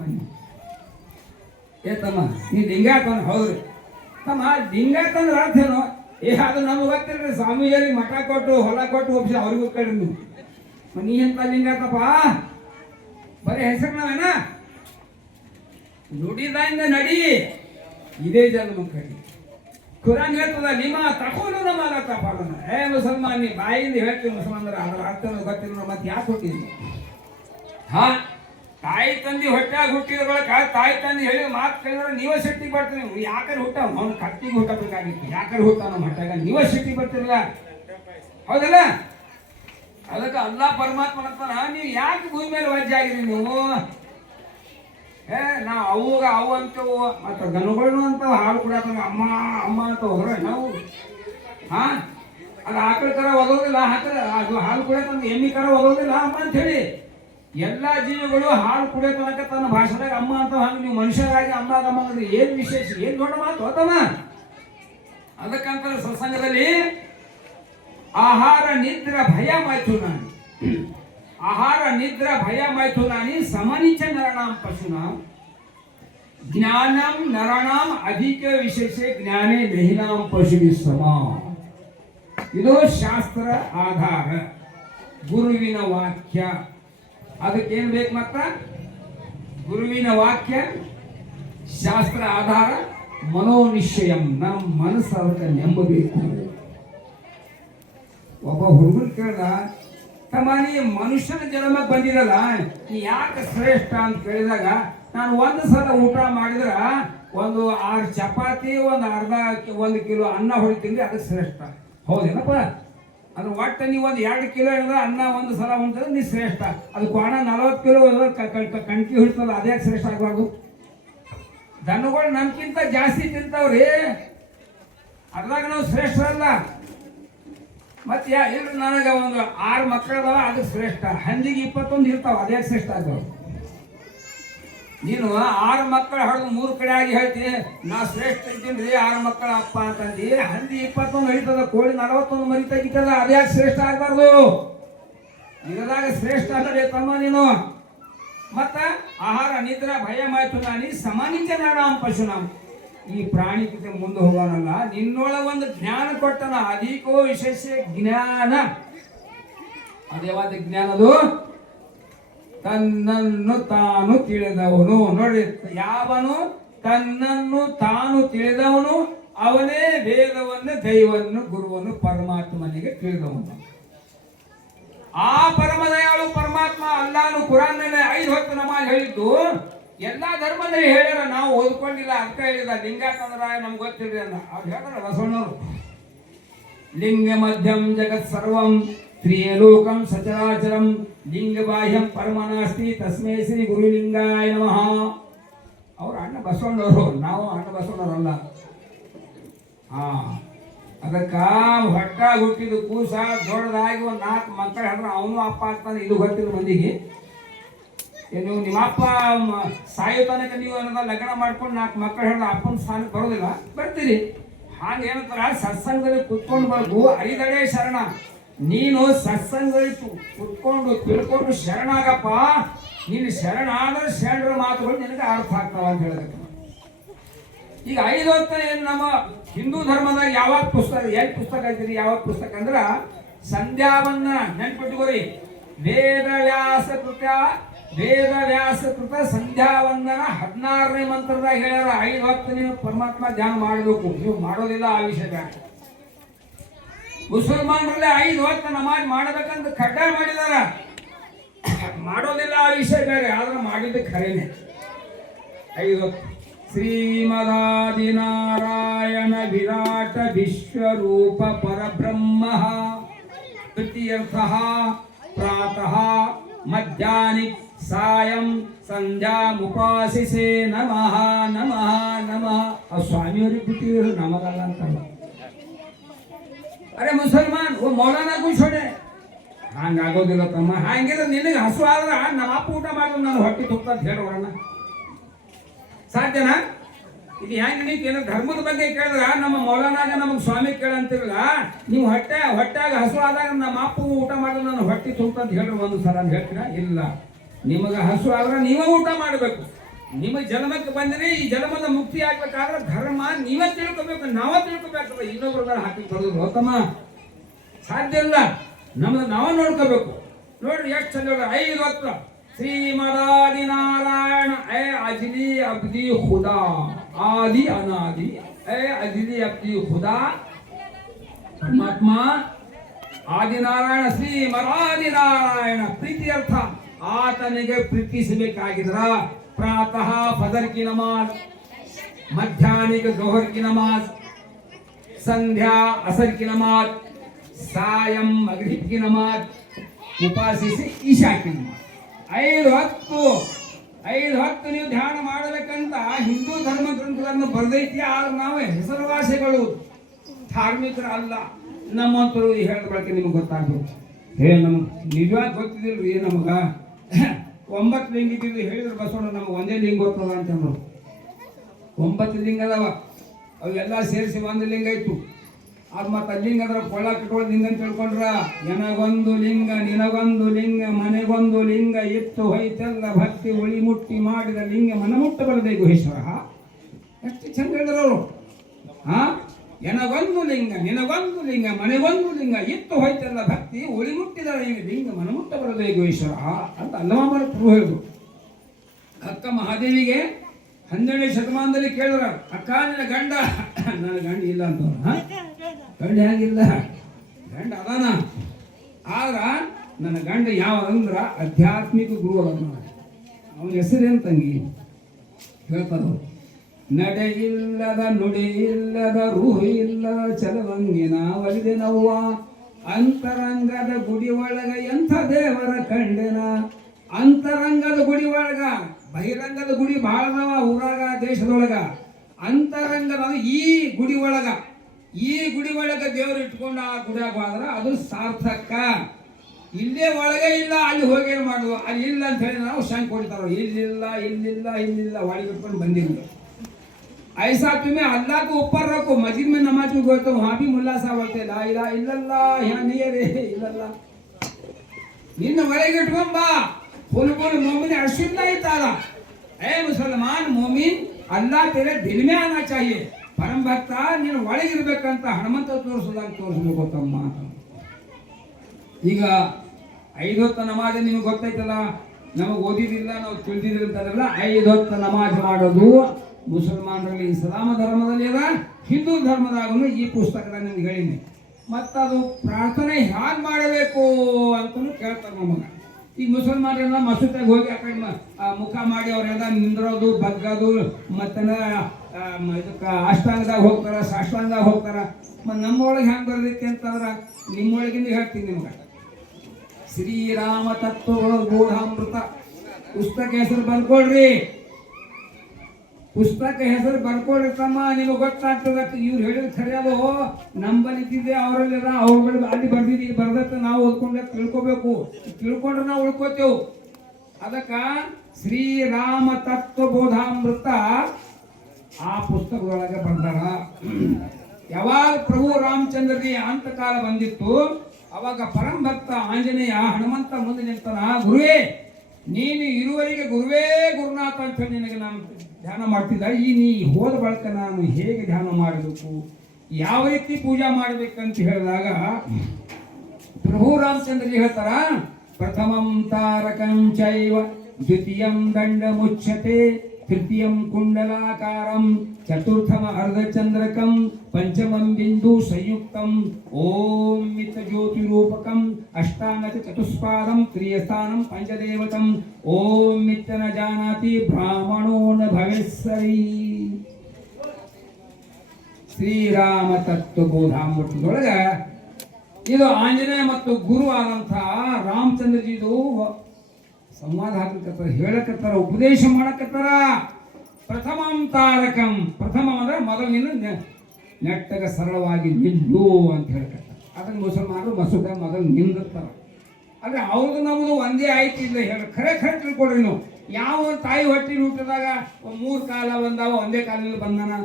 ಏ ತಮ್ಮ ನೀ ಲಿಂಗ ತಂದು ಹೌದ್ರಿ ತಮ್ಮ, ಲಿಂಗ ತಂದ್ರೆ ಅರ್ಥ ಏನು? ಅದು ನಮ್ಗೆ ಗೊತ್ತಿಲ್ರಿ. ಸ್ವಾಮಿಯರಿಗೆ ಮಠ ಕೊಟ್ಟು ಹೊಲ ಕೊಟ್ಟು ಒಪ್ಪಿಸಿ ಅವ್ರಿಗೂ ಕಳ್ರಿ ನೀವು. ನೀ ಎಂತ ಲಿಂಗ ತಪ್ಪ? ಬರೀ ಹೆಸರು ನಾವೇನ ನುಡಿದಾಯಿಂದ ನಡಿ, ಇದೇ ಜನ್ಮ ಕಡಿ. ಕುರಾನ್ ಹೇಳ್ತದ, ನಿಮ್ಮ ತಕೋಲು ನಮಾಲ ತಪಾಲನ. ಮುಸಲ್ಮಾನ್ ನೀ ಬಾಯಿಂದ ಹೇಳ್ತೀವಿ ಮುಸಲ್ಮಾನರ, ಅದರ ಅರ್ಥ ಗೊತ್ತಿಲ್ಲ, ಮತ್ತೆ ಯಾಕೆ ಹುಟ್ಟಿದ್ವಿ? ಹಾ ತಾಯಿ ತಂದಿ ಹೊಟ್ಟಾಗ ಹುಟ್ಟಿದ ಬಳಕ ತಾಯಿ ತಂದಿ ಹೇಳಿ ಮಾತು ಕೇಳಿದ್ರೆ ನೀವೇ ಸಿಟ್ಟಿಗೆ ಬರ್ತೀವಿ. ಯಾಕಂದ್ರೆ ಹುಟ್ಟ ಅವ್ನು ಕತ್ತಿಗೆ ಹುಟ್ಟಬೇಕಾಗಿತ್ತು, ಯಾಕಂದ್ರೆ ಹುಟ್ಟ ನಮ್ಮ ಹೊಟ್ಟಾಗ ನೀವೇ ಸಿಟ್ಟಿಗೆ ಬರ್ತಿರಲ್ಲ, ಹೌದಲ್ಲ? ಅದಕ್ಕೆ ಅಲ್ಲಾ ಪರಮಾತ್ಮ ಅಂತಾನ, ನೀವು ಯಾಕೆ ಭೂಮಿ ಮೇಲೆ ವಜ್ಜೆ ಆಗಿರಿ ನೀವು? ನಾವು ಅವಾಗ ಅವು ಅಂತವು, ಮತ್ತು ದನಗಳು ಅಂತವು ಹಾಲು ಕೂಡ ಅಮ್ಮ ಅಮ್ಮ ಅಂತ ಹೋದ್ರೆ ನಾವು. ಅದು ಆಕಳ ಕರ ಒದೋದಿಲ್ಲ, ಅದು ಹಾಲು ಕುಡಿಯತಂದು ಎಮ್ಮಿ ಕರ ಒದೋದಿಲ್ಲ ಅಮ್ಮ ಅಂತ ಹೇಳಿ. ಎಲ್ಲ ಜೀವಿಗಳು ಹಾಲು ಕುಡಿಯೋ ತನಕ ತನ್ನ ಭಾಷೆದಾಗ ಅಮ್ಮ ಅಂತ. ಹಂಗೆ ನೀವು ಮನುಷ್ಯರಾಗಿ ಅಮ್ಮ ಅಮ್ಮ ಅಂದ್ರೆ ಏನು ವಿಶೇಷ, ಏನು ದೊಡ್ಡ ಮಾತು ಹೋತಮ್ಮ. ಅದಕ್ಕಂತ ಸತ್ಸಂಗದಲ್ಲಿ ಆಹಾರ ನಿದ್ರ ಭಯ ಮೈಥುನಾನಿ, ಆಹಾರ ನಿದ್ರ ಭಯ ಮೈಥುನಾನಿ ಸಮನಿಚ ನರಣಾಂ ಪಶುನಾ ಜ್ಞಾನಂ ನರಣಾಂ ಅಧಿಕ ವಿಶೇಷ ಜ್ಞಾನೇ ನಹಿನಾಂ ಪಶುವಿ ಸಮ. ಇದು ಶಾಸ್ತ್ರ ಆಧಾರ, ಗುರುವಿನ ವಾಕ್ಯ. ಅದಕ್ಕೇನು ಬೇಕು? ಮತ್ತ ಗುರುವಿನ ವಾಕ್ಯ, ಶಾಸ್ತ್ರ ಆಧಾರ, ಮನೋನಿಶ್ಚಯಂ. ನಮ್ಮ ಮನಸ್ಸು ಅದಕ್ಕೆ ನೆಮ್ಮಬೇಕು. ಒಬ್ಬ ಹುಡುಗರು ಕೇಳ್ದ, ತಮ್ಮ ನೀ ಮನುಷ್ಯನ ಜನ್ಮಕ್ಕೆ ಬಂದಿರಲ್ಲ, ನೀ ಯಾಕೆ ಶ್ರೇಷ್ಠ ಅಂತ ಕೇಳಿದಾಗ, ನಾನು 1 ಸಲ ಊಟ ಮಾಡಿದ್ರೆ ಒಂದು 6 ಚಪಾತಿ, ಒಂದು ಅರ್ಧ 1 ಕಿಲೋ ಅನ್ನ ಹೊಡಿತೀನಿ, ಅದಕ್ಕೆ ಶ್ರೇಷ್ಠ. ಹೌದೇನಪ್ಪ? ಅದು ಒಟ್ಟು ನೀವು ಒಂದು 2 ಕಿಲೋ ಹೇಳಿದ್ರೆ ಅನ್ನ 1 ಸಲ ಉಂಟಿದ್ರೆ ನೀ ಶ್ರೇಷ್ಠ. ಅದು ಕ್ವಾಣ 40 ಕಿಲೋ ಕಣ್ಕಿ ಹಿಡ್ತದ, ಅದೇ ಶ್ರೇಷ್ಠ ಆಗಬಾರ್ದು? ದನಗಳು ನಮ್ಗಿಂತ ಜಾಸ್ತಿ ತಿಂತಾವ್ರಿ, ಅದ್ರಾಗ ನಾವು ಶ್ರೇಷ್ಠ ಅಲ್ಲ. ಮತ್ತೆ ಇಲ್ರಿ ನನಗೆ ಒಂದು 6 ಮಕ್ಕಳದಾವ, ಅದಕ್ಕೆ ಶ್ರೇಷ್ಠ. ಹಂದಿಗೆ 21 ಇರ್ತಾವ, ಅದೇ ಶ್ರೇಷ್ಠ ಆಗ್ತಾವ. ನೀನು 6 ಮಕ್ಕಳು ಹೊಡೆದು 3 ಕಡೆ ಆಗಿ ಹೇಳ್ತೀನಿ ನಾ ಶ್ರೇಷ್ಠ ಇದ್ದೀನಿ 6 ಮಕ್ಕಳ ಅಪ್ಪ ಅಂತಂದು. ಹಂದಿ 21 ಹಿಡಿತದ, ಕೋಳಿ 41 ಮರಿ ತೆಗಿತದ, ಅದ್ಯಾಕೆ ಶ್ರೇಷ್ಠ ಆಗ್ಬಾರ್ದು? ಇದರಾಗ ಶ್ರೇಷ್ಠ ಅಲ್ಲದೆ ತಮ್ಮ ನೀನು. ಮತ್ತ ಆಹಾರ ನಿದ್ರ ಭಯ ಮಾತು ನಾನಿ ಸಮಾನಿತ್ಯ ನಾಡಾಂ ಪಶುನಾಂ. ಈ ಪ್ರಾಣಿ ಜೊತೆ ಮುಂದೆ ಹೋಗೋನಲ್ಲ, ನಿನ್ನೊಳ ಒಂದು ಜ್ಞಾನ ಕೊಟ್ಟನ. ಅಧಿಕೋ ವಿಶೇಷ ಜ್ಞಾನ. ಅದೇವಾದ ಜ್ಞಾನದು ತನ್ನನ್ನು ತಾನು ತಿಳಿದವನು. ನೋಡಿ, ಯಾವನು ತನ್ನನ್ನು ತಾನು ತಿಳಿದವನು ಅವನೇ ವೇದವನ್ನು, ದೈವವನ್ನು, ಗುರುವನ್ನು, ಪರಮಾತ್ಮನಿಗೆ ತಿಳಿದವನು. ಆ ಪರಮದಯಾಳು ಪರಮಾತ್ಮ ಅಲ್ಲಾನು ಕುರಾನ್ನಲ್ಲಿ 5 ಹೊತ್ತು ನಮಾಜ್ ಹೇಳಿದ್ದು. ಎಲ್ಲಾ ಧರ್ಮದಲ್ಲಿ ಹೇಳ್ಯಾರ, ನಾವು ಓದ್ಕೊಂಡಿಲ್ಲ, ಅರ್ಥ ಹೇಳಿದ. ಲಿಂಗಾಕಂದ್ರ ನಮ್ಗೆ ಗೊತ್ತಿಲ್ಲ ಅಲ್ಲ. ಅವ್ರು ಹೇಳ್ತಾರ ಬಸವಣ್ಣವರು, ಲಿಂಗ ಮಧ್ಯಂ ಜಗತ್ ಸರ್ವಂ ತ್ರಿಯಲೋಕಂ ಸಚರಾಚರಂ ಲಿಂಗ ಬಾಹ್ಯಂ ಪರಮನಾಸ್ತಿ ತಸ್ಮೈ ಶ್ರೀ ಗುರುಲಿಂಗಾಯ ನಮಃ. ಅವ್ರು ಅಣ್ಣ ಬಸವಣ್ಣವರು, ನಾವು ಅಣ್ಣ ಬಸವಣ್ಣವರಲ್ಲ. ಅದಕ್ಕ ಹೊಟ್ಟಾಗ ಹುಟ್ಟಿದ ಕೂಸ ದೊಡ್ಡದಾಗಿ ಒಂದು 4 ಮಕ್ಕಳು ಹೇಳಿದ್ರೆ ಅವನು ಅಪ್ಪ ಆಗ್ತಾನೆ. ಇದು ಗೊತ್ತಿಲ್ಲ ಮಂದಿಗೆ. ನೀವು ನಿಮ್ಮ ಅಪ್ಪ ಸಾಯೋ ತನಕ ನೀವು ಅನ್ನೋದ ಲಗ್ನ ಮಾಡ್ಕೊಂಡು 4 ಮಕ್ಕಳು ಹೇಳಿದ್ರೆ ಅಪ್ಪನ ಸ್ಥಾನಕ್ಕೆ ಬರೋದಿಲ್ಲ, ಬರ್ತೀರಿ. ಹಾಗೆ ಏನಂತಾರ, ಸತ್ಸಂಗದಲ್ಲಿ ಕುತ್ಕೊಂಡು ಬರ್ದು ಅರಿದಡೆ ಶರಣ. ನೀನು ಸತ್ಸಂಗದಲ್ಲಿ ಕುತ್ಕೊಂಡು ತಿಳ್ಕೊಂಡು ಶರಣಾಗಪ್ಪ. ನೀನು ಶರಣ ಆದ್ರೆ ಶರಣರ ಮಾತುಗಳು ನಿನಗೆ ಅರ್ಥ ಆಗ್ತಾವ ಅಂತ ಹೇಳಿದ್ರೆ. ಈಗ 5 ಹೊತ್ತು ಏನು ನಮ್ಮ ಹಿಂದೂ ಧರ್ಮದಾಗ ಯಾವಾಗ ಪುಸ್ತಕ, ಎಲ್ಲಿ ಪುಸ್ತಕ ಐತಿರಿ, ಯಾವಾಗ ಪುಸ್ತಕ ಅಂದ್ರೆ ಸಂಧ್ಯಾವನ್ನ ನೆನ್ಪಿಟ್ಕೋರಿ. ವೇದವ್ಯಾಸ ಕೃತ ಸಂಧ್ಯಾವಂದನ 16ನೇ ಮಂತ್ರದಾಗ ಹೇಳ್ಯಾರ 5 ಹೊತ್ತು ನೀವು ಪರಮಾತ್ಮ ಧ್ಯಾನ ಮಾಡಬೇಕು. ನೀವು ಮಾಡೋದಿಲ್ಲ, ಆ ವಿಷಯ ಬೇಡ. ಮುಸಲ್ಮಾನರಲ್ಲೇ 5 ಹೊತ್ತು ನಮಾಜ್ ಮಾಡಬೇಕಂತ ಕಡ್ಡಾಯ ಮಾಡಿದಾರ. ಮಾಡೋದಿಲ್ಲ, ಆ ವಿಷಯ ಬೇರೆ. ಆದ್ರೆ ಮಾಡಿದ್ದು ಖರೇನೆ 5 ಹೊತ್ತು. ಶ್ರೀಮದಾದಿನಾರಾಯಣ ವಿರಾಟ ವಿಶ್ವರೂಪ ಪರಬ್ರಹ್ಮ ತೃತೀಯರ್ಥ ಪ್ರಾತಃ ಮಧ್ಯಾಹ್ನಿ ಸಾಯಂ ಸಂಧ್ಯಾ ಮುಪಾಸಿಸೆ ನಮಃ ನಮಃ ನಮಃ. ಆ ಸ್ವಾಮಿಯವ್ರಿಗೆ ಬಿಟ್ಟಿದ್ರು, ನಮಗಲ್ಲ ಅಂತಲ್ಲ. ಅರೆ ಮುಸಲ್ಮಾನ್ ಮೌಲಾನ ಕೂಸೋಡೆ ಹಂಗಾಗೋದಿಲ್ಲ ತಮ್ಮ. ಹಂಗಿದ್ರೆ ನಿನಗೆ ಹಸು ಆದ್ರೆ ನಮ್ಮ ಅಪ್ಪ ಊಟ ಮಾಡಿದ್ರು ನಾನು ಹೊಟ್ಟೆ ತುಪ್ಪ ಅಂತ ಹೇಳೋಣ ಸಾಧ್ಯನಾ? ಇದು ಹೆಂಗೆ ನೀವು ಏನೋ ಧರ್ಮದ ಬಗ್ಗೆ ಕೇಳಿದ್ರ ನಮ್ಮ ಮೌಲಾನಾಗ ನಮಗೆ ಸ್ವಾಮಿ ಕೇಳಂತಿರಲ್ಲ. ನೀವು ಹೊಟ್ಟಾಗ ಹಸು ಆದಾಗ ನಮ್ಮ ಅಪ್ಪ ಊಟ ಮಾಡಿದ್ರೆ ನಾನು ಹೊಟ್ಟೆ ತುಪ್ಪ ಅಂತ ಹೇಳ್ರಿ ಒಂದು ಸಲ ಅಂತ ಹೇಳ್ತೀರಾ? ಇಲ್ಲ. ನಿಮಗೆ ಹಸು ಆದ್ರೆ ನೀವೇ ಊಟ ಮಾಡಬೇಕು. ನಿಮ್ಮ ಜನ್ಮಕ್ಕೆ ಬಂದರೆ ಈ ಜನ್ಮದ ಮುಕ್ತಿ ಆಗ್ಬೇಕಾದ್ರೆ ಧರ್ಮ ನೀವೇ ತಿಳ್ಕೊಬೇಕು, ನಾವೇ ತಿಳ್ಕೊಬೇಕು. ಇನ್ನೊಬ್ರ ಹಾಕಿ ಬರೋದು ಹೋತಮ್ಮ ಸಾಧ್ಯ ಇಲ್ಲ. ನಮ್ದು ನಾವೇ ನೋಡ್ಕೋಬೇಕು. ನೋಡ್ರಿ ಎಷ್ಟು ಚಂದ 5 ಹೊತ್ತು ಶ್ರೀಮದಾದಿ ನಾರಾಯಣ ಏ ಅಜ್ಲಿ ಅಬ್ದಿ ಖುದಾ ಆದಿ ಅನಾದಿ ಏ ಅಜ್ಲಿ ಅಬ್ದಿ ಖುದಾ ಪರಮಾತ್ಮ ಆದಿನಾರಾಯಣ ಶ್ರೀಮದಾದಿ ನಾರಾಯಣ. ಪ್ರೀತಿಯರ್ಥ ಆತನಿಗೆ ಪ್ರೀತಿಸಬೇಕಾಗಿದ್ರ ಪ್ರಾತಃ ಫಜರ್ ಕಿ ನಮಾಜ್, ಮಧ್ಯಾಹ್ನಿಗೆ ಜೋಹರ್ ಕಿ ನಮಾಜ್, ಸಂಧ್ಯಾ ಅಸರ್ ಕಿ ನಮಾಜ್, ಸಾಯಂ ಮಗ್ರಿಬ್ ಕಿ ನಮಾಜ್, ಉಪಾಸಿಸಿ ಈಶಾ ಕಿ ನಮಾಜ್. 5 ಹೊತ್ತು ನೀವು ಧ್ಯಾನ ಮಾಡಬೇಕಂತ ಹಿಂದೂ ಧರ್ಮ ಗ್ರಂಥಗಳನ್ನು ಬರೆದೈತಿ. ಆದ್ರೆ ನಾವು ಹೆಸರುವಾಸಿಗಳು, ಧಾರ್ಮಿಕರು ಅಲ್ಲ. ನಮ್ಮಂತರು ಹೇಳಿದ ಬಳಕೆ ನಿಮ್ಗೆ ಗೊತ್ತಾಗ್ಬೇಕು. ನಮ್ಗೆ ನಿಜವಾಗಿ ಗೊತ್ತಿದಿಲ್ರಿ. ನಮಗ 9 ಲಿಂಗ ಇದ್ದಿದ್ದು ಹೇಳಿದ್ರು ಬಸವಣ್ಣ, ನಮ್ಗೆ ಒಂದೇ ಲಿಂಗ ಗೊತ್ತದ ಅಂತಂದ್ರು. 9 ಲಿಂಗ ಅದಾವ, ಅವೆಲ್ಲ ಸೇರಿಸಿ 1 ಲಿಂಗ ಇತ್ತು. ಅದು ಮತ್ತೆ ಲಿಂಗ ಅದ್ರ ಕೊಳ್ಳ ಕಟ್ಕೊಳ್ಳೋ ಲಿಂಗ ಅಂತ ತಿಳ್ಕೊಂಡ್ರ. ನನಗೊಂದು ಲಿಂಗ ನಿನಗೊಂದು ಲಿಂಗ ಮನೆಗೊಂದು ಲಿಂಗ ಎತ್ತು ಹೊಯ್ತೆಲ್ಲ ಭಕ್ತಿ ಉಳಿ ಮುಟ್ಟಿ ಮಾಡಿದ ಲಿಂಗ ಮನ ಮುಟ್ಟ ಬರದೆ ಗುಹೇಶ್ವರ. ಎಷ್ಟು ಚಂದ ಹೇಳಿದ್ರು ಅವರು. ನನಗೊಂದು ಲಿಂಗ ನಿನಗೊಂದು ಲಿಂಗ ಮನೆಗೊಂದು ಲಿಂಗ ಎತ್ತು ಹೊಯ್ತೆಲ್ಲ ಭಕ್ತಿ ಉಳಿ ಮುಟ್ಟಿದ ಲಿಂಗ ಮನ ಮುಟ್ಟ ಬರದೆ ಗುಹೇಶ್ವರ ಅಂತ ಅಲ್ಲಮಾರ ಪ್ರಭು ಹೇಳಿದ್ರು. ಅಕ್ಕ ಮಹಾದೇವಿಗೆ 12ನೇ ಶತಮಾನದಲ್ಲಿ ಕೇಳಿದ್ರ, ಅಕ್ಕ ನಿನ್ನ ಗಂಡ, ನನ್ನ ಗಂಡ ಇಲ್ಲ ಅಂತ. ಗಂಡ ಹೇಗಿಲ್ಲ, ಗಂಡ ಅದಾನ. ಆದ್ರ ನನ್ನ ಗಂಡ ಯಾವಂದ್ರ ಆಧ್ಯಾತ್ಮಿಕ ಗುರು ಅದ. ಅವನ ಹೆಸರೇನು ತಂಗಿ ಹೇಳ್ತಾರ. ನಡೆ ಇಲ್ಲದ ನುಡಿ ಇಲ್ಲದ ರೂಹು ಇಲ್ಲದ ಚಲವಂಗಿನ ಒಲಿದೆ ನವ್ವ, ಅಂತರಂಗದ ಗುಡಿ ಒಳಗ ಎಂಥ ದೇವರ ಕಂಡೆನ. ಅಂತರಂಗದ ಗುಡಿ ಒಳಗ, ಬಹಿರಂಗದ ಗುಡಿ ಬಹಳ ಅದಾವ ಊರಾಗ ದೇಶದೊಳಗ. ಅಂತರಂಗದ ಈ ಗುಡಿ ಒಳಗ ದೇವರು ಇಟ್ಕೊಂಡು ಆ ಗುಡಿಯಾಗ ಹೋದ್ರ ಅದು ಸಾರ್ಥಕ. ಇಲ್ಲೇ ಒಳಗೆ ಇಲ್ಲ, ಅಲ್ಲಿ ಹೋಗಿ ಏನು ಮಾಡುವ, ಅಲ್ಲಿ ಇಲ್ಲ ಅಂತ ಹೇಳಿ ನಾವು ಶಂಕ ಹೊಡಿತಾರ. ಇಲ್ಲಿಲ್ಲ ಒಳಗೆ ಇಟ್ಕೊಂಡು ಬಂದಿಲ್ಲ. ऐसा तुम्हें अल्लाह को ऊपर रखो, मस्जिद में नमाज को गए तो वहाँ भी मुल्ला साहब बोलते ला इलाहा इल्लल्लाह, यहाँ नहीं है रे इल्लल्लाह. ನಿನ್ನ ಒಳಗೆ ಇಟ್ಕೊಂಬ फुल मोमिन अर्शिद नहीं ताला ऐ मुसलमान मोमिन अल्लाह तेरे दिल में आना चाहिए परम भक्त ನೀನು ಒಳಗಿರಬೇಕಂತ ಹನುಮಂತ ತೋರಿಸೋದಾಗ ತೋರಿಸಬೇಕು ತಮ್ಮ ಈಗ 5 ಹೊತ್ತು ನಮಾಜ್ ನಿಮಗೆ ಗೊತ್ತೈತಲ್ಲ ನಮಗೆ ಓದಿದಿಲ್ಲ ನಾವು ತಿಳಿದಿಲ್ಲ ಅಂತಂದ್ರಲ್ಲ 5 ಹೊತ್ತು ನಮಾಜ್ ಮಾಡೋದು ಮುಸಲ್ಮಾನರಲ್ಲಿ ಇಸ್ಲಾಮ ಧರ್ಮದಲ್ಲಿ ಅದ ಹಿಂದೂ ಧರ್ಮದಾಗೂ ಈ ಪುಸ್ತಕದಾಗ ನಿಮ್ಗೆ ಹೇಳಿನಿ ಮತ್ತದು ಪ್ರಾರ್ಥನೆ ಹ್ಯಾಗ್ ಮಾಡಬೇಕು ಅಂತಲೂ ಕೇಳ್ತಾರೆ ನಮಗೆ ಈ ಮುಸಲ್ಮಾನರೆಲ್ಲ ಮಸೂತಿಗೆ ಹೋಗಿ ಆ ಕಡೆ ಮುಖ ಮಾಡಿ ಅವರೆಲ್ಲ ನಿಂದ್ರೋದು ಬಗ್ಗೋದು ಮತ್ತು ಇದಕ್ಕೆ ಅಷ್ಟಾಂಗದಾಗ ಹೋಗ್ತಾರೆ ಸಾಷ್ಟಾಂಗದಾಗ ಹೋಗ್ತಾರೆ ಮತ್ತು ನಮ್ಮೊಳಗೆ ಹೆಂಗೆ ಬರ್ತೈತಿ ಅಂತಂದ್ರೆ ನಿಮ್ಮೊಳಗಿಂದ ಹೇಳ್ತೀನಿ ನಿಮ್ಗೆ ಶ್ರೀರಾಮ ತತ್ವಗಳ ಬೋಧಾಮೃತ ಪುಸ್ತಕ ಹೆಸರು ಬರ್ಕೊಳ್ರಿ ಪುಸ್ತಕ ಹೆಸರು ಬರ್ಕೊಳ್ರಿ ತಮ್ಮ ನಿಮಗೆ ಗೊತ್ತಾಗ್ತದ ಇವ್ರು ಹೇಳಿದ ಸರಿಯಾದ ನಂಬಲಿದ್ದಿದೆ ಅವರಲ್ಲಿ ಅವ್ರ ಅಲ್ಲಿ ಬರ್ದಿದ್ದು ಇಲ್ಲಿ ಬರ್ದತ್ತ ನಾವು ಓದ್ಕೊಂಡೆ ತಿಳ್ಕೊಬೇಕು ತಿಳ್ಕೊಂಡ್ರೆ ನಾವು ಉಳ್ಕೋತೇವು ಅದಕ್ಕ ಶ್ರೀರಾಮ ತತ್ವಬೋಧಾಮೃತ ಆ ಪುಸ್ತಕದೊಳಗೆ ಬರ್ದಾರ ಯಾವಾಗ ಪ್ರಭು ರಾಮಚಂದ್ರಗೆ ಅಂತಕಾಲ ಬಂದಿತ್ತು ಅವಾಗ ಪರಂ ಭಕ್ತ ಆಂಜನೇಯ ಹನುಮಂತ ಮುಂದೆ ನಿಂತಾನ ಗುರುವೇ ನೀನು ಇರುವರಿಗೆ ಗುರುವೇ ಗುರುನಾಥ ಅಂತ ಹೇಳಿ ನಿನಗೆ ನಾನು ಧ್ಯಾನ ಮಾಡ್ತಿದ್ದ ಈ ನೀ ಹೋದ ಬಳಿಕ ನಾನು ಹೇಗೆ ಧ್ಯಾನ ಮಾಡಬೇಕು ಯಾವ ರೀತಿ ಪೂಜಾ ಮಾಡಬೇಕಂತ ಹೇಳಿದಾಗ ಪ್ರಭು ರಾಮಚಂದ್ರ ಹೇಳ್ತಾರ ಪ್ರಥಮಂ ತಾರಕಂ ಚೈವ ದ್ವಿತೀಯಂ ದಂಡ ಮುಚ್ಯತೆ ತೃತೀಯಂ ಕುಂಡಲಾಕಾರಂ ಚತುರ್ಥಮ ಅರ್ಧಚಂದ್ರಕಂ ಪಂಚಮಂ ಬಿಂದು ಸಂಯುಕ್ತಂ ಓಂ ಮಿತ ಜ್ಯೋತಿ ರೂಪಕಂ ಅಷ್ಟಾಂಗತ ಚತುಷ್ಪಾದಂ ಕ್ರಿಯಸ್ಥಾನಂ ಪಂಚದೇವತಂ ಓಂ ಮಿತ್ತನ ಜಾನಾತಿ ಬ್ರಾಹ್ಮಣೋ ನ ಭವೇತ್ಸರಿ ಶ್ರೀರಾಮ ತತ್ವಬೋಧಾಮೃತದೊಳಗ ಇದು ಆಂಜನೇಯ ಮತ್ತು ಗುರು ಆದಂಥ ರಾಮಚಂದ್ರಜಿದು ಸಂವಾದ ಹಾಕಕತ್ತಾರ ಹೇಳಕತ್ತಾರ ಉಪದೇಶ ಮಾಡಕತ್ತಾರ ಪ್ರಥಮಂ ತಾರಕಂ ಪ್ರಥಮ ಅಂದ್ರೆ ಮೊದಲಿನ ನೆಟ್ಟಗ ಸರಳವಾಗಿ ನಿಲ್ಲು ಅಂತ ಹೇಳ್ಕತ್ತಾರ ಅದನ್ನು ಮುಸಲ್ಮಾನರು ಮಸೂದ ಮೊದಲು ನಿಂದಿರ್ತಾರ ಅಂದ್ರೆ ಅವ್ರದ್ದು ನಮ್ಮದು ಒಂದೇ ಆಯ್ತು ಇಲ್ಲ ಹೇಳ ಖರೆ ತಿಳ್ಕೊಡ್ರಿ ನೀವು ಯಾವ ತಾಯಿ ಹೊಟ್ಟಿನ ಹುಟ್ಟಿದಾಗ 3 ಕಾಲ ಬಂದಾವ ಒಂದೇ ಕಾಲದಲ್ಲಿ ಬಂದಾನ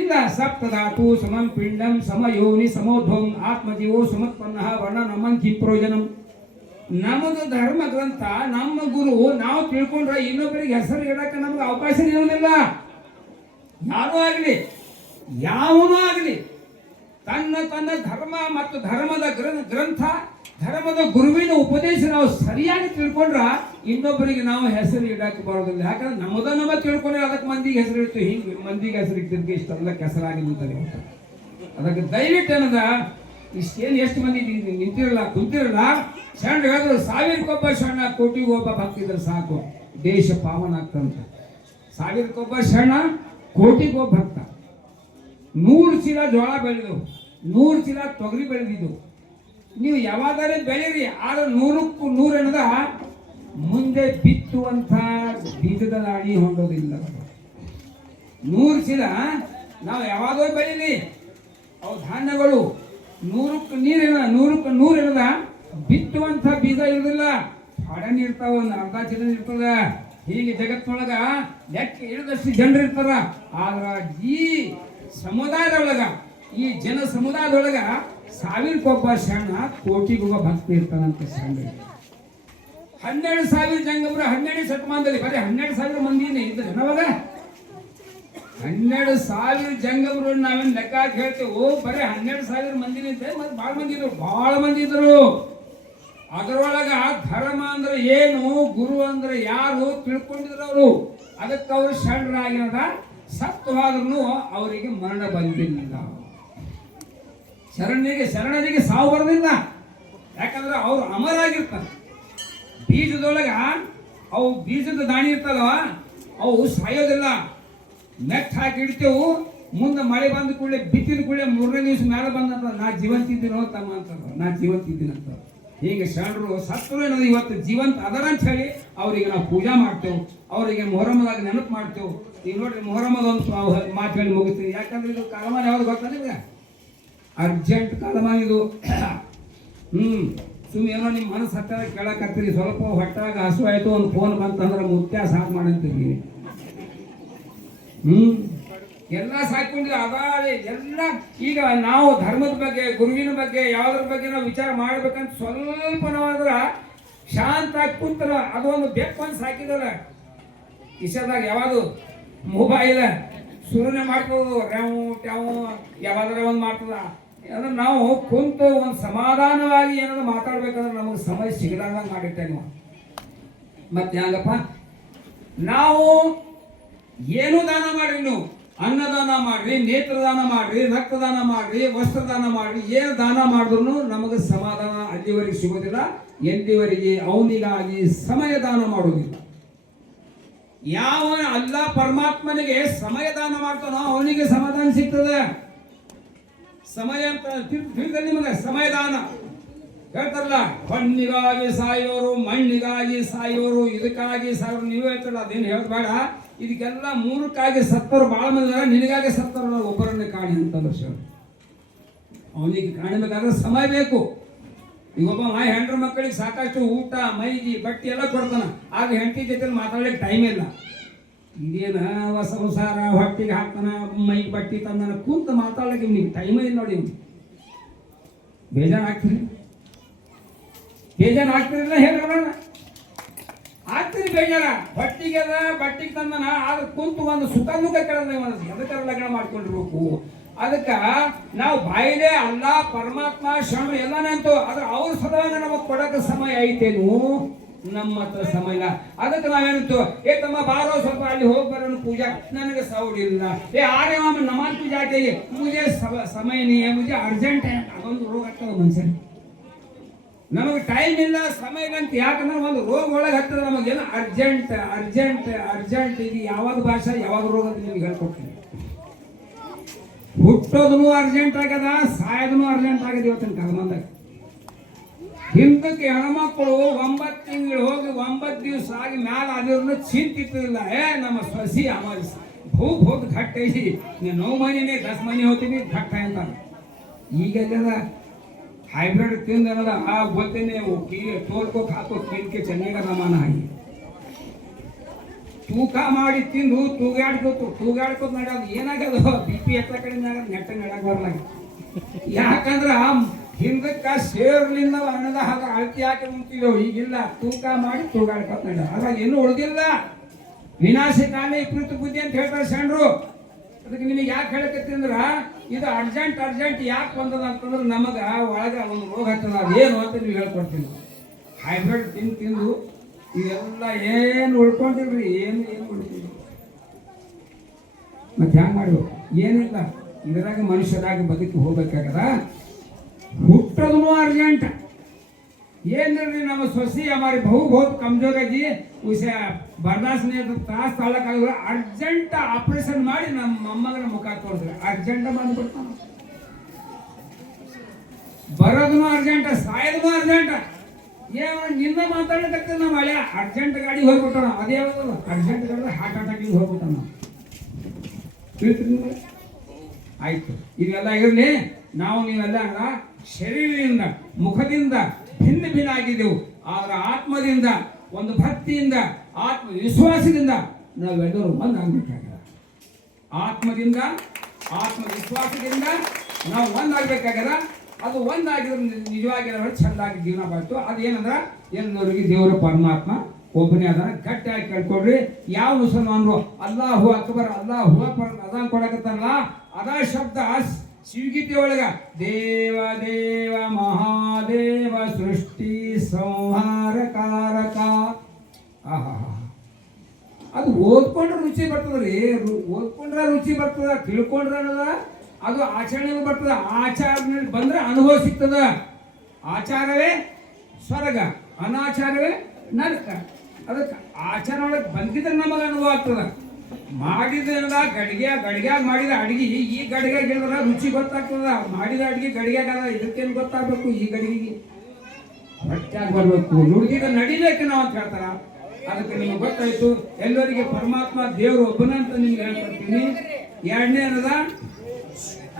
ಇಲ್ಲ ಸಪ್ತಧಾತು ಸಮಂ ಪಿಂಡಂ ಸಮಯೋನಿ ಸಮೋಧ್ವಂ ಆತ್ಮಜೀವೋ ಸಮತ್ಪನ್ನ ವರ್ಣ ನಮನ್ ಕಿಂಪ್ರೋಜನಂ ನಮ್ಮದು ಧರ್ಮ ಗ್ರಂಥ ನಮ್ಮ ಗುರು ನಾವು ತಿಳ್ಕೊಂಡ್ರೆ ಇನ್ನೊಬ್ಬರಿಗೆ ಹೆಸರು ಇಡಕ್ಕೆ ನಮ್ಗೆ ಅವಕಾಶ ಇರೋದಿಲ್ಲ ಯಾರೂ ಆಗಲಿ ಯಾವನೂ ಆಗಲಿ ತನ್ನ ಧರ್ಮ ಮತ್ತು ಧರ್ಮದ ಗ್ರಂಥ ಧರ್ಮದ ಗುರುವಿನ ಉಪದೇಶ ನಾವು ಸರಿಯಾಗಿ ತಿಳ್ಕೊಂಡ್ರ ಇನ್ನೊಬ್ಬರಿಗೆ ನಾವು ಹೆಸರು ಇಡಕ್ಕೆ ಬರೋದಿಲ್ಲ ಯಾಕಂದ್ರೆ ನಮ್ಮ ತಿಳ್ಕೊಂಡ್ರೆ ಅದಕ್ಕೆ ಮಂದಿಗೆ ಹೆಸರು ಇಡ್ತೀವಿ ಹಿಂಗೆ ಮಂದಿಗೆ ಹೆಸರು ಇಟ್ಟಿದ್ದಕ್ಕೆ ಇಷ್ಟೆಲ್ಲ ಕೆಸರಾಗಿ ನಿಂತಾರೆ ಅದಕ್ಕೆ ದಯವಿಟ್ಟು ಏನದ ಇಷ್ಟೇನು ಎಷ್ಟು ಮಂದಿ ನಿಂತಿರಲ್ಲ ಕುಂತಿರಲ್ಲ ಶರಣ ಹೇಳಿದ್ರು 1000ಕ್ಕೊಬ್ಬ ಶರಣ ಕೋಟಿಗೊಬ್ಬ ಭಕ್ತಿದ್ರೆ ಸಾಕು ದೇಶ ಪಾವನ ಆಗ್ತಂತ 1000ಕ್ಕೊಬ್ಬ ಶರಣ ಕೋಟಿಗೊಬ್ಬ ಭಕ್ತ 100 ಚೀಲ ಜೋಳ ಬೆಳೆದು 100 ಚೀಲ ತೊಗರಿ ಬೆಳೆದಿದ್ದು ನೀವು ಯಾವಾಗಾದ್ರೆ ಬೆಳೀರಿ ಆದ್ರೆ 100ಕ್ಕೂ 100 ಅನ್ನದ ಮುಂದೆ ಬಿತ್ತುವಂಥ ಬೀಜದ ಲಾಡಿ ಹೊಂದೋದಿಲ್ಲ 100 ಚೀಲ ನಾವು ಯಾವಾಗೋ ಬೆಳೀಲಿ ಅವು ಧಾನ್ಯಗಳು 100ಕ್ಕೆ 100 ಏನದ ಬಿತ್ತುವಂಥ ಬೀಜ ಇರೋದಿಲ್ಲ ಹಡನ್ ಇರ್ತಾವ ಒಂದು ಅರ್ಧ ಜನ ಇರ್ತದ ಹೀಗೆ ಜಗತ್ತಿನೊಳಗ ಲೆಕ್ಕ ಇಳಿದಷ್ಟು ಜನರು ಇರ್ತಾರ ಆದ್ರ ಈ ಸಮುದಾಯದೊಳಗ ಈ ಜನ ಸಮುದಾಯದೊಳಗ 1000ಕ್ಕೊಬ್ಬ ಶರಣ ಕೋಟಿಗೊಬ್ಬ ಭಕ್ತಿ ಇರ್ತಾನಂತ ಶರಣ 12,000 ಜಂಗಮರು 12ನೇ ಶತಮಾನದಲ್ಲಿ ಬರೀ 12,000 ಮಂದಿನೇ ಇದ್ರೆ ನಾವಾಗ 12,000 ಜಂಗಮರು ನಾವೇನು ಲೆಕ್ಕ ಹಾಕಿ ಹೇಳ್ತೇವೆ ಬರೀ 12,000 ಮಂದಿನ ಇದ್ದೆ ಮತ್ತೆ ಭಾಳ ಮಂದಿ ಇದ್ರು ಅದರೊಳಗ ಧರ್ಮ ಅಂದ್ರೆ ಏನು ಗುರು ಅಂದ್ರೆ ಯಾರು ತಿಳ್ಕೊಂಡಿದ್ರು ಅವರು ಅದಕ್ಕೆ ಅವರು ಶರಣರಾಗಿರೋದ ಸತ್ವಾದ್ರೂ ಅವರಿಗೆ ಮರಣ ಬಂದಿಲ್ಲ ಶರಣರಿಗೆ ಸಾವು ಬರೋದಿಲ್ಲ ಯಾಕಂದ್ರೆ ಅವ್ರು ಅಮರಾಗಿರ್ತಾರೆ ಬೀಜದೊಳಗ ಅವು ಬೀಜದ ದಾಣಿ ಇರ್ತಲ್ವ ಅವು ಸಾಯೋದಿಲ್ಲ ನೆಟ್ ಹಾಕಿ ಇಡ್ತೇವು ಮುಂದೆ ಮಳೆ ಬಂದ ಕೂಡಲೇ ಬಿತ್ತಿದ ಕೂಡಲೇ 3ನೇ ದಿವಸ ಮೇಲೆ ಬಂದಂತ ನಾ ಜೀವಂತಿದ್ದೀನೋ ತಮ್ಮ ಅಂತಾರೆ ನಾ ಜೀವಂತಿದ್ದೀನಿ ಅಂತ ಹೀಗೆ ಶರಣರು ಸತ್ರು ಏನದು ಇವತ್ತು ಜೀವಂತ ಅದರ ಅಂತ ಹೇಳಿ ಅವರಿಗೆ ನಾವು ಪೂಜಾ ಮಾಡ್ತೇವೆ ಅವರಿಗೆ ಮೊಹರಮದಾಗ ನೆನಪು ಮಾಡ್ತೇವೆ ಈಗ ನೋಡ್ರಿ ಮೊಹರಮದ ಒಂದು ಮಾತು ಹೇಳಿ ಮುಗಿತೀವಿ ಯಾಕಂದ್ರೆ ಇದು ಕಾಲಮಾನ ಯಾವ್ದು ಗೊತ್ತಾ ನಿಮ್ಗೆ ಅರ್ಜೆಂಟ್ ಕಾಲಮಾನ ಇದು ಸುಮ್ಮನೆ ಏನೋ ನಿಮ್ಮ ಮನಸ್ಸು ಹತ್ತಾಗ ಕೇಳಕತ್ತೀರಿ ಸ್ವಲ್ಪ ಹೊಟ್ಟಾಗ ಹಸು ಆಯ್ತು ಒಂದು ಫೋನ್ ಬಂತಂದ್ರೆ ಮುತ್ಯ ಸಾಕು ಮಾಡಂತೀವಿ ಎಲ್ಲ ಸಾಕೊಂಡಿಲ್ಲ ಅದಾರೆ ಎಲ್ಲ ಈಗ ನಾವು ಧರ್ಮದ ಬಗ್ಗೆ ಗುರುವಿನ ಬಗ್ಗೆ ಯಾವುದ್ರ ಬಗ್ಗೆ ನಾವು ವಿಚಾರ ಮಾಡ್ಬೇಕಂತ ಸ್ವಲ್ಪ ನಾವಾದ್ರ ಶಾಂತ ಕುಂತರ ಅದೊಂದು ಬೆಕ್ಕೊಂದು ಸಾಕಿದಲ್ಲ ಕಿಶದಾಗ ಯಾವುದು ಮೊಬೈಲ್ ಸುರುನೆ ಮಾಡ್ತದ ರ್ಯಾವು ಟ್ಯಾವು ಯಾವಾದ್ರೆ ಒಂದು ಮಾಡ್ತದ ಅಂದ್ರೆ ನಾವು ಕುಂತು ಒಂದು ಸಮಾಧಾನವಾಗಿ ಏನಾದ್ರು ಮಾತಾಡ್ಬೇಕಂದ್ರೆ ನಮಗೆ ಸಮಯ ಸಿಗಲಾರ್ದಂಗೆ ಮಾಡಿಟ್ಟೆ ನೀವು. ಮತ್ತೆ ಹಂಗಪ್ಪ ನಾವು ಏನೂ ದಾನ ಮಾಡ್ರಿ, ನೀವು ಅನ್ನದಾನ ಮಾಡ್ರಿ, ನೇತ್ರದಾನ ಮಾಡ್ರಿ, ರಕ್ತದಾನ ಮಾಡ್ರಿ, ವಸ್ತ್ರದಾನ ಮಾಡ್ರಿ, ಏನು ದಾನ ಮಾಡಿದ್ರು ನಮಗೆ ಸಮಾಧಾನ ಅಲ್ಲಿವರೆಗೆ ಸಿಗೋದಿಲ್ಲ, ಎಲ್ಲಿವರೆಗೆ ಅವನಿಗಾಗಿ ಸಮಯ ದಾನ ಮಾಡೋದಿಲ್ಲ. ಯಾವ ಅಲ್ಲ ಪರಮಾತ್ಮನಿಗೆ ಸಮಯ ದಾನ ಮಾಡ್ತಾನೋ ಅವನಿಗೆ ಸಮಾಧಾನ ಸಿಗ್ತದೆ. ಸಮಯ ಅಂತ ತಿಳಿದ ನಿಮಗೆ ಸಮಯದಾನ ಹೇಳ್ತಾರಲ್ಲ, ಹೊನ್ನಿಗಾಗಿ ಸಾಯೋರು, ಮಣ್ಣಿಗಾಗಿ ಸಾಯೋರು, ಇದಕ್ಕಾಗಿ ಸಾಯೋರು. ನೀವು ಹೇಳ್ತಾರಲ್ಲ ಅದೇನು ಹೇಳ್ಬೇಡ, ಇದಕ್ಕೆಲ್ಲ ಮೂರಕ್ಕಾಗಿ ಸತ್ತರು ಭಾಳ ಮಂದಿ, ನಿನಗಾಗಿ ಸತ್ತರು ಒಬ್ಬರನ್ನೇ ಕಾಣಿ ಅಂತಂದ್ರೆ ಸರ್. ಅವನಿಗೆ ಕಾಣಬೇಕಾದ್ರೆ ಸಮಯ ಬೇಕು. ಈಗ ಒಬ್ಬ ಹೆಂಡ್ರ ಮಕ್ಕಳಿಗೆ ಸಾಕಷ್ಟು ಊಟ ಮೈಗಿ ಬಟ್ಟೆ ಎಲ್ಲ ಕೊಡ್ತಾನ, ಆಗ ಹೆಂಡತಿ ಜೊತೆ ಮಾತಾಡ್ಲಿಕ್ಕೆ ಟೈಮ್ ಇಲ್ಲ. ಇದೇನ ಸಂಸಾರ ಹೊಟ್ಟಿಗೆ ಹಾಕ್ತಾನ, ಮೈ ಬಟ್ಟೆ ತಂದಾನ, ಕೂತ ಮಾತಾಡ್ಲಿಕ್ಕೆ ನಿಮ್ಗೆ ಟೈಮೇ ಇಲ್ಲ ನೋಡಿ. ಬೇಜಾರು ಆಗ್ತೀರಿ? ಬೇಜಾರು ಆಗ್ತಿರಲಿಲ್ಲ ಹೇಳೋಣ, ಆಗ್ತೀರಿ ಬೇಜಾರ. ಹೊಟ್ಟಿಗೆ ಅದ ಬಟ್ಟಿಗೆ ತಂದನ, ಆದ್ರೆ ಕುಂತು ಒಂದು ಸುಖ ದುಃಖ ಕೇಳೋದು ಎದಕ್ಕಾರ ಲಗ್ನ ಮಾಡ್ಕೊಂಡಿರ್ಬೇಕು. ಅದಕ್ಕೆ ನಾವು ಬಾಯಿಲೆ ಅಲ್ಲ ಪರಮಾತ್ಮ ಶರಣ ಎಲ್ಲನಂತೂ ಅದ್ರ ಅವ್ರ ಸಲುವಾಗಿ ನಮಗೆ ಕೊಡಕ್ಕೆ ಸಮಯ ಐತೇನು, ನಮ್ಮ ಹತ್ರ ಸಮಯ ಇಲ್ಲ. ಅದಕ್ಕೆ ನಾವೇನಂತು ತಮ್ಮ ಬಾರೋ ಸ್ವಲ್ಪ ಅಲ್ಲಿ ಹೋಗಿ ಬರೋಣ ಪೂಜಾ, ನನಗೆ ಸೌಡಿಲ್ಲ. ಆರೇ ನಮಾಜ್ ಪೂಜಾ ಆಟೆ ಮುಜೆ ಸಮಯ ನೀ ಮುಜೆ ಅರ್ಜೆಂಟ್. ಅದೊಂದು ರೋಗ ಆಗ್ತದೆ ಮನುಷ್ಯನಿಗೆ. ನಮಗೆ ಟೈಮ್ ಇಲ್ಲ ಸಮಯ ಇಲ್ಲ ಅಂತ ಯಾಕಂದ್ರೆ ಒಂದು ರೋಗ ಒಳಗೆ ಹತ್ತದ ನಮಗೇನು ಅರ್ಜೆಂಟ್ ಅರ್ಜೆಂಟ್ ಅರ್ಜೆಂಟ್. ಇದು ಯಾವಾಗ ಭಾಷೆ ಯಾವಾಗ ರೋಗ ಅಂತ ನಿಮ್ಗೆ ಹೇಳ್ಕೊಡ್ತೀನಿ. ಹುಟ್ಟೋದನು ಅರ್ಜೆಂಟ್ ಆಗ್ಯದ, ಸಾಯೋದನು ಅರ್ಜೆಂಟ್ ಆಗ್ಯದ ಇವತ್ತಿನ ಕಾಲಮಾನದಾಗ. ಹಿಂದಕ್ಕೆ ಹೆಣ್ಮಕ್ಳು 9 ತಿಂಗಳು ಹೋಗಿ 9 ದಿವಸ ಆಗಿ ಮ್ಯಾಲ ಅದಿರನ್ನ ಚಿಂತಿತ್ತಿಲ್ಲ. ನಮ್ಮ ಸಸಿ ಆವಾಜ್ ಭೂಕ್ ಹೋಗಿ ಘಟ್ಟ ಐತಿ, ನೀವು 9 ಮಹಿನೆ 10 ಮನೆ ಹೋಗ್ತೀನಿ ಘಟ್ಟ ಅಂತ. ಈಗೆಲ್ಲದ ಹೈಬ್ರಿಡ್ ತಿಂದ ಅನ್ನೋದ ಆ ಗೊತ್ತೇನೆ ತೋರ್ಕೋಕ್ ಹಾಕೋ ಕಿಲ್ಕೆ ಚೆನ್ನಾಗ ನಮಾನ ಆಗಿ ತೂಕ ಮಾಡಿ ತಿಂದು ತೂಗಾಡ್ಕೋತ ನಡೋದು ಏನಾಗದು BP ಎತ್ತ ಕಡಿಮೆ ಆಗದ ನೆಟ್ಟ ನಡಕ್ ಬರ್ಲಾಗ. ಯಾಕಂದ್ರ ಹಿಂದಕ್ಕ ಸೇರ್ಲಿಂದ ಅನ್ನದ ಹಾಗ ಅಳತಿ ಹಾಕಿ ಮುಂತಿದ್ದೆವು. ಈಗಿಲ್ಲ, ತೂಕ ಮಾಡಿ ತೂಗಾಡ್ಕೋತ ನಡ. ಅದ್ರಾಗ ಏನು ಉಳಿದಿಲ್ಲ. ವಿನಾಶಿ ಕಾಲ ವಿಪರೀತ ಬುದ್ಧಿ ಅಂತ ಹೇಳ್ತಾರೆ ಶರಣರು. ಅದಕ್ಕೆ ನಿಮಗೆ ಯಾಕೆ ಹೇಳಕತ್ತಂದ್ರ ಇದು ಅರ್ಜೆಂಟ್ ಅರ್ಜೆಂಟ್ ಯಾಕೆ ಬಂದದ ಅಂತಂದ್ರೆ ನಮಗೆ ಒಳಗೆ ಒಂದು ರೋಗ ಹತ್ತದ. ಅದೇನು ಅಂತ ನೀವು ಹೇಳ್ಕೊಡ್ತೀನಿ. ಹೈಬ್ರಿಡ್ ತಿಂದು ಇವೆಲ್ಲ ಏನು ಉಳ್ಕೊಂಡಿಲ್ರಿ, ಏನು ಉಳ್ಕೊಂಡಿಲ್ಲ. ಮತ್ತೆ ಹ್ಯಾಂಗ ಮಾಡ್ಬೇಕು? ಏನಿಲ್ಲ, ಇದರಾಗ ಮನುಷ್ಯರಾಗಿ ಬದುಕಿ ಹೋಗ್ಬೇಕಾಗದ. ಹುಟ್ಟೋದೂ ಅರ್ಜೆಂಟ್. ಏನಿಲ್ರಿ ನಮ್ಮ ಸೊಸಿ ಹಮಾರಿ ಬಹುತ್ ಕಮ್ಜೋರ್ ಆಗಿ ಉಸೆ ಬರ್ದಾಸ್ ತ್ರಾಸ್ ತಾಳಕ್ಕಾಗ ಅರ್ಜೆಂಟ್ ಆಪರೇಷನ್ ಮಾಡಿ ನಮ್ಮ ಮೊಮ್ಮಗನ ಮುಖ ತೋರಿಸ್ರಿ. ಅರ್ಜೆಂಟ್ ಬಂದ್ಬಿಡ್ತಾನ. ಬರೋದೂ ಅರ್ಜೆಂಟ್, ಸಾಯೋದೂ ಅರ್ಜೆಂಟ್. ನಿನ್ನ ಮಾತಾಡಕತ್ತ ನಮ್ಮ ಹಳೆ ಅರ್ಜೆಂಟ್ ಗಾಡಿ ಹೋಗ್ಬಿಟ್ಟಣ. ಅದೇ ಯಾವ್ದಲ್ಲ ಅರ್ಜೆಂಟ್ ಗಾಡಿ ಹಾರ್ಟ್ ಅಟ್ಯಾಕಿಗೆ ಹೋಗ್ಬಿಟ್ಟಣ. ಆಯ್ತು, ಇದೆಲ್ಲ ಇರಲಿ. ನಾವು ನೀವೆಲ್ಲ ಶರೀರದಿಂದ ಮುಖದಿಂದ ಭಿನ್ನ ಭಿನ್ನ ಆಗಿದ್ದೆವು. ಆದ್ರೆ ಆತ್ಮದಿಂದ, ಒಂದು ಭಕ್ತಿಯಿಂದ, ಆತ್ಮವಿಶ್ವಾಸದಿಂದ ನಾವೆಲ್ಲರೂ ಒಂದಾಗಬೇಕಾಗಿದೆ. ಆತ್ಮವಿಶ್ವಾಸದಿಂದ ನಾವು ಒಂದಾಗಬೇಕಾಗ್ಯದ. ಅದು ಒಂದಾಗಿದ್ರೆ ನಿಜವಾಗಿ ಚೆಂದಾಗಿ ಜೀವನ ಬಾಯ್ತು. ಅದೇನಂದ್ರೆ ಎಲ್ಲರಿಗೆ ದೇವರ ಪರಮಾತ್ಮ ಒಬ್ಬನೇ ಅದನ್ನ ಗಟ್ಟಿಯಾಗಿ ಕೇಳ್ಕೊಡ್ರಿ. ಯಾವ ಮುಸಲ್ಮಾನರು ಅಲ್ಲಾಹು ಅಕ್ಬರ್ ಅಲ್ಲಾಹು ಅಕ್ಬರ್ ಅದಾನ್ ಕೊಡಕತ್ತಾರಲ್ಲ, ಅದಾ ಶಬ್ದ ಶಿವಗೀತೆ ಒಳಗ ದೇವ ದೇವ ಮಹಾದೇವ ಸೃಷ್ಟಿ ಸಂಹಾರ ಕಾರಕ. ಅದು ಓದ್ಕೊಂಡ್ರೆ ರುಚಿ ಬರ್ತದ್ರಿ. ಓದ್ಕೊಂಡ್ರೆ ರುಚಿ ಬರ್ತದ, ತಿಳ್ಕೊಂಡ್ರೆ ಅನ್ನೋದ ಅದು ಆಚರಣೆ ಬರ್ತದ. ಆಚಾರದಲ್ಲಿ ಬಂದ್ರೆ ಅನುಭವ ಸಿಗ್ತದ. ಆಚಾರವೇ ಸ್ವರ್ಗ, ಅನಾಚಾರವೇ ನರಕ. ಅದಕ್ಕೆ ಆಚಾರ ಒಳಗೆ ಬಂದಿದ್ರೆ ನಮಗೆ ಅನುಭವ ಆಗ್ತದ. ಮಾಡಿದ್ರಲ್ಲ ಗಡಿಗ್ಯಾಗ ಮಾಡಿದ ಅಡಿಗೆ ಈ ಗಡಿಗ್ಯಾಗ ಹೇಳಿದ್ರೆ ರುಚಿ ಗೊತ್ತಾಗ್ತದ. ಮಾಡಿದ ಅಡಿಗೆ ಗಡಿಗ್ಯಾಗ ಇದಕ್ಕೇನು ಗೊತ್ತಾಗಬೇಕು? ಈ ಗಡಿಗೆಗೆ ಹೊಟ್ಟೆಯಾಗಿ ಬರಬೇಕು, ನುಡಿದ ನಡಿಬೇಕು ನಾವು ಅಂತ ಹೇಳ್ತಾರ. ಅದಕ್ಕೆ ನಿಮ್ಗೆ ಗೊತ್ತಾಯ್ತು. ಎಲ್ಲರಿಗೆ ಪರಮಾತ್ಮ ದೇವರು ಒಬ್ಬನಂತ ನಿಮ್ಗೆ ಹೇಳ್ಕೊಡ್ತೀನಿ. ಎರಡನೇ ಅನ್ನದ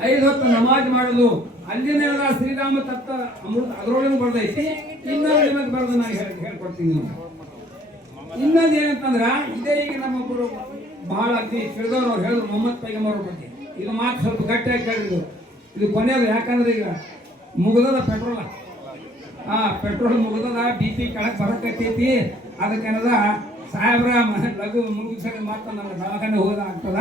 5 ಹೊತ್ತು ನಮಾಜ್ ಮಾಡೋದು. ಅಲ್ಲಿನೇ ಶ್ರೀರಾಮ ತತ್ವ ಅಮೃತ ಅದರೊಳಗೆ ಬರ್ದೈತಿ. ಇನ್ನೊಂದು ನಿಮಗೆ ಬರ್ದು ನಾನು ಹೇಳ್ಕೊಡ್ತೀನಿ. ಇನ್ನೊಂದು ಏನಂತಂದ್ರ ಇದೇ ಈಗ ನಮ್ಮೊಬ್ಬರು ಬಹಳ ಅತಿ ತಿಳಿದವ್ರು ಅವ್ರು ಹೇಳಿದ್ರು ಮೊಹಮ್ಮದ್ ಪೈಗಂಬರ್ ಬಗ್ಗೆ. ಇದು ಮಾತು ಸ್ವಲ್ಪ ಗಟ್ಟಿಯಾಗಿ ಕೇಳಿದ್ರು. ಇದು ಕೊನೆಯದು. ಯಾಕಂದ್ರೆ ಈಗ ಮುಗಿದದ ಪೆಟ್ರೋಲ ಪೆಟ್ರೋಲ್ ಮುಗಿದದ BP ಕೆಳಗೆ ಬರಕತ್ತೈತಿ. ಅದಕ್ಕೇನದ ಸಾಹೇಬ್ರ ಲಘು ಮುಗಿಸೋದು ಮಾತ್ರ ನನ್ನ ದವಾಖಾನೆ ಹೋಗೋದಾಗ್ತದ.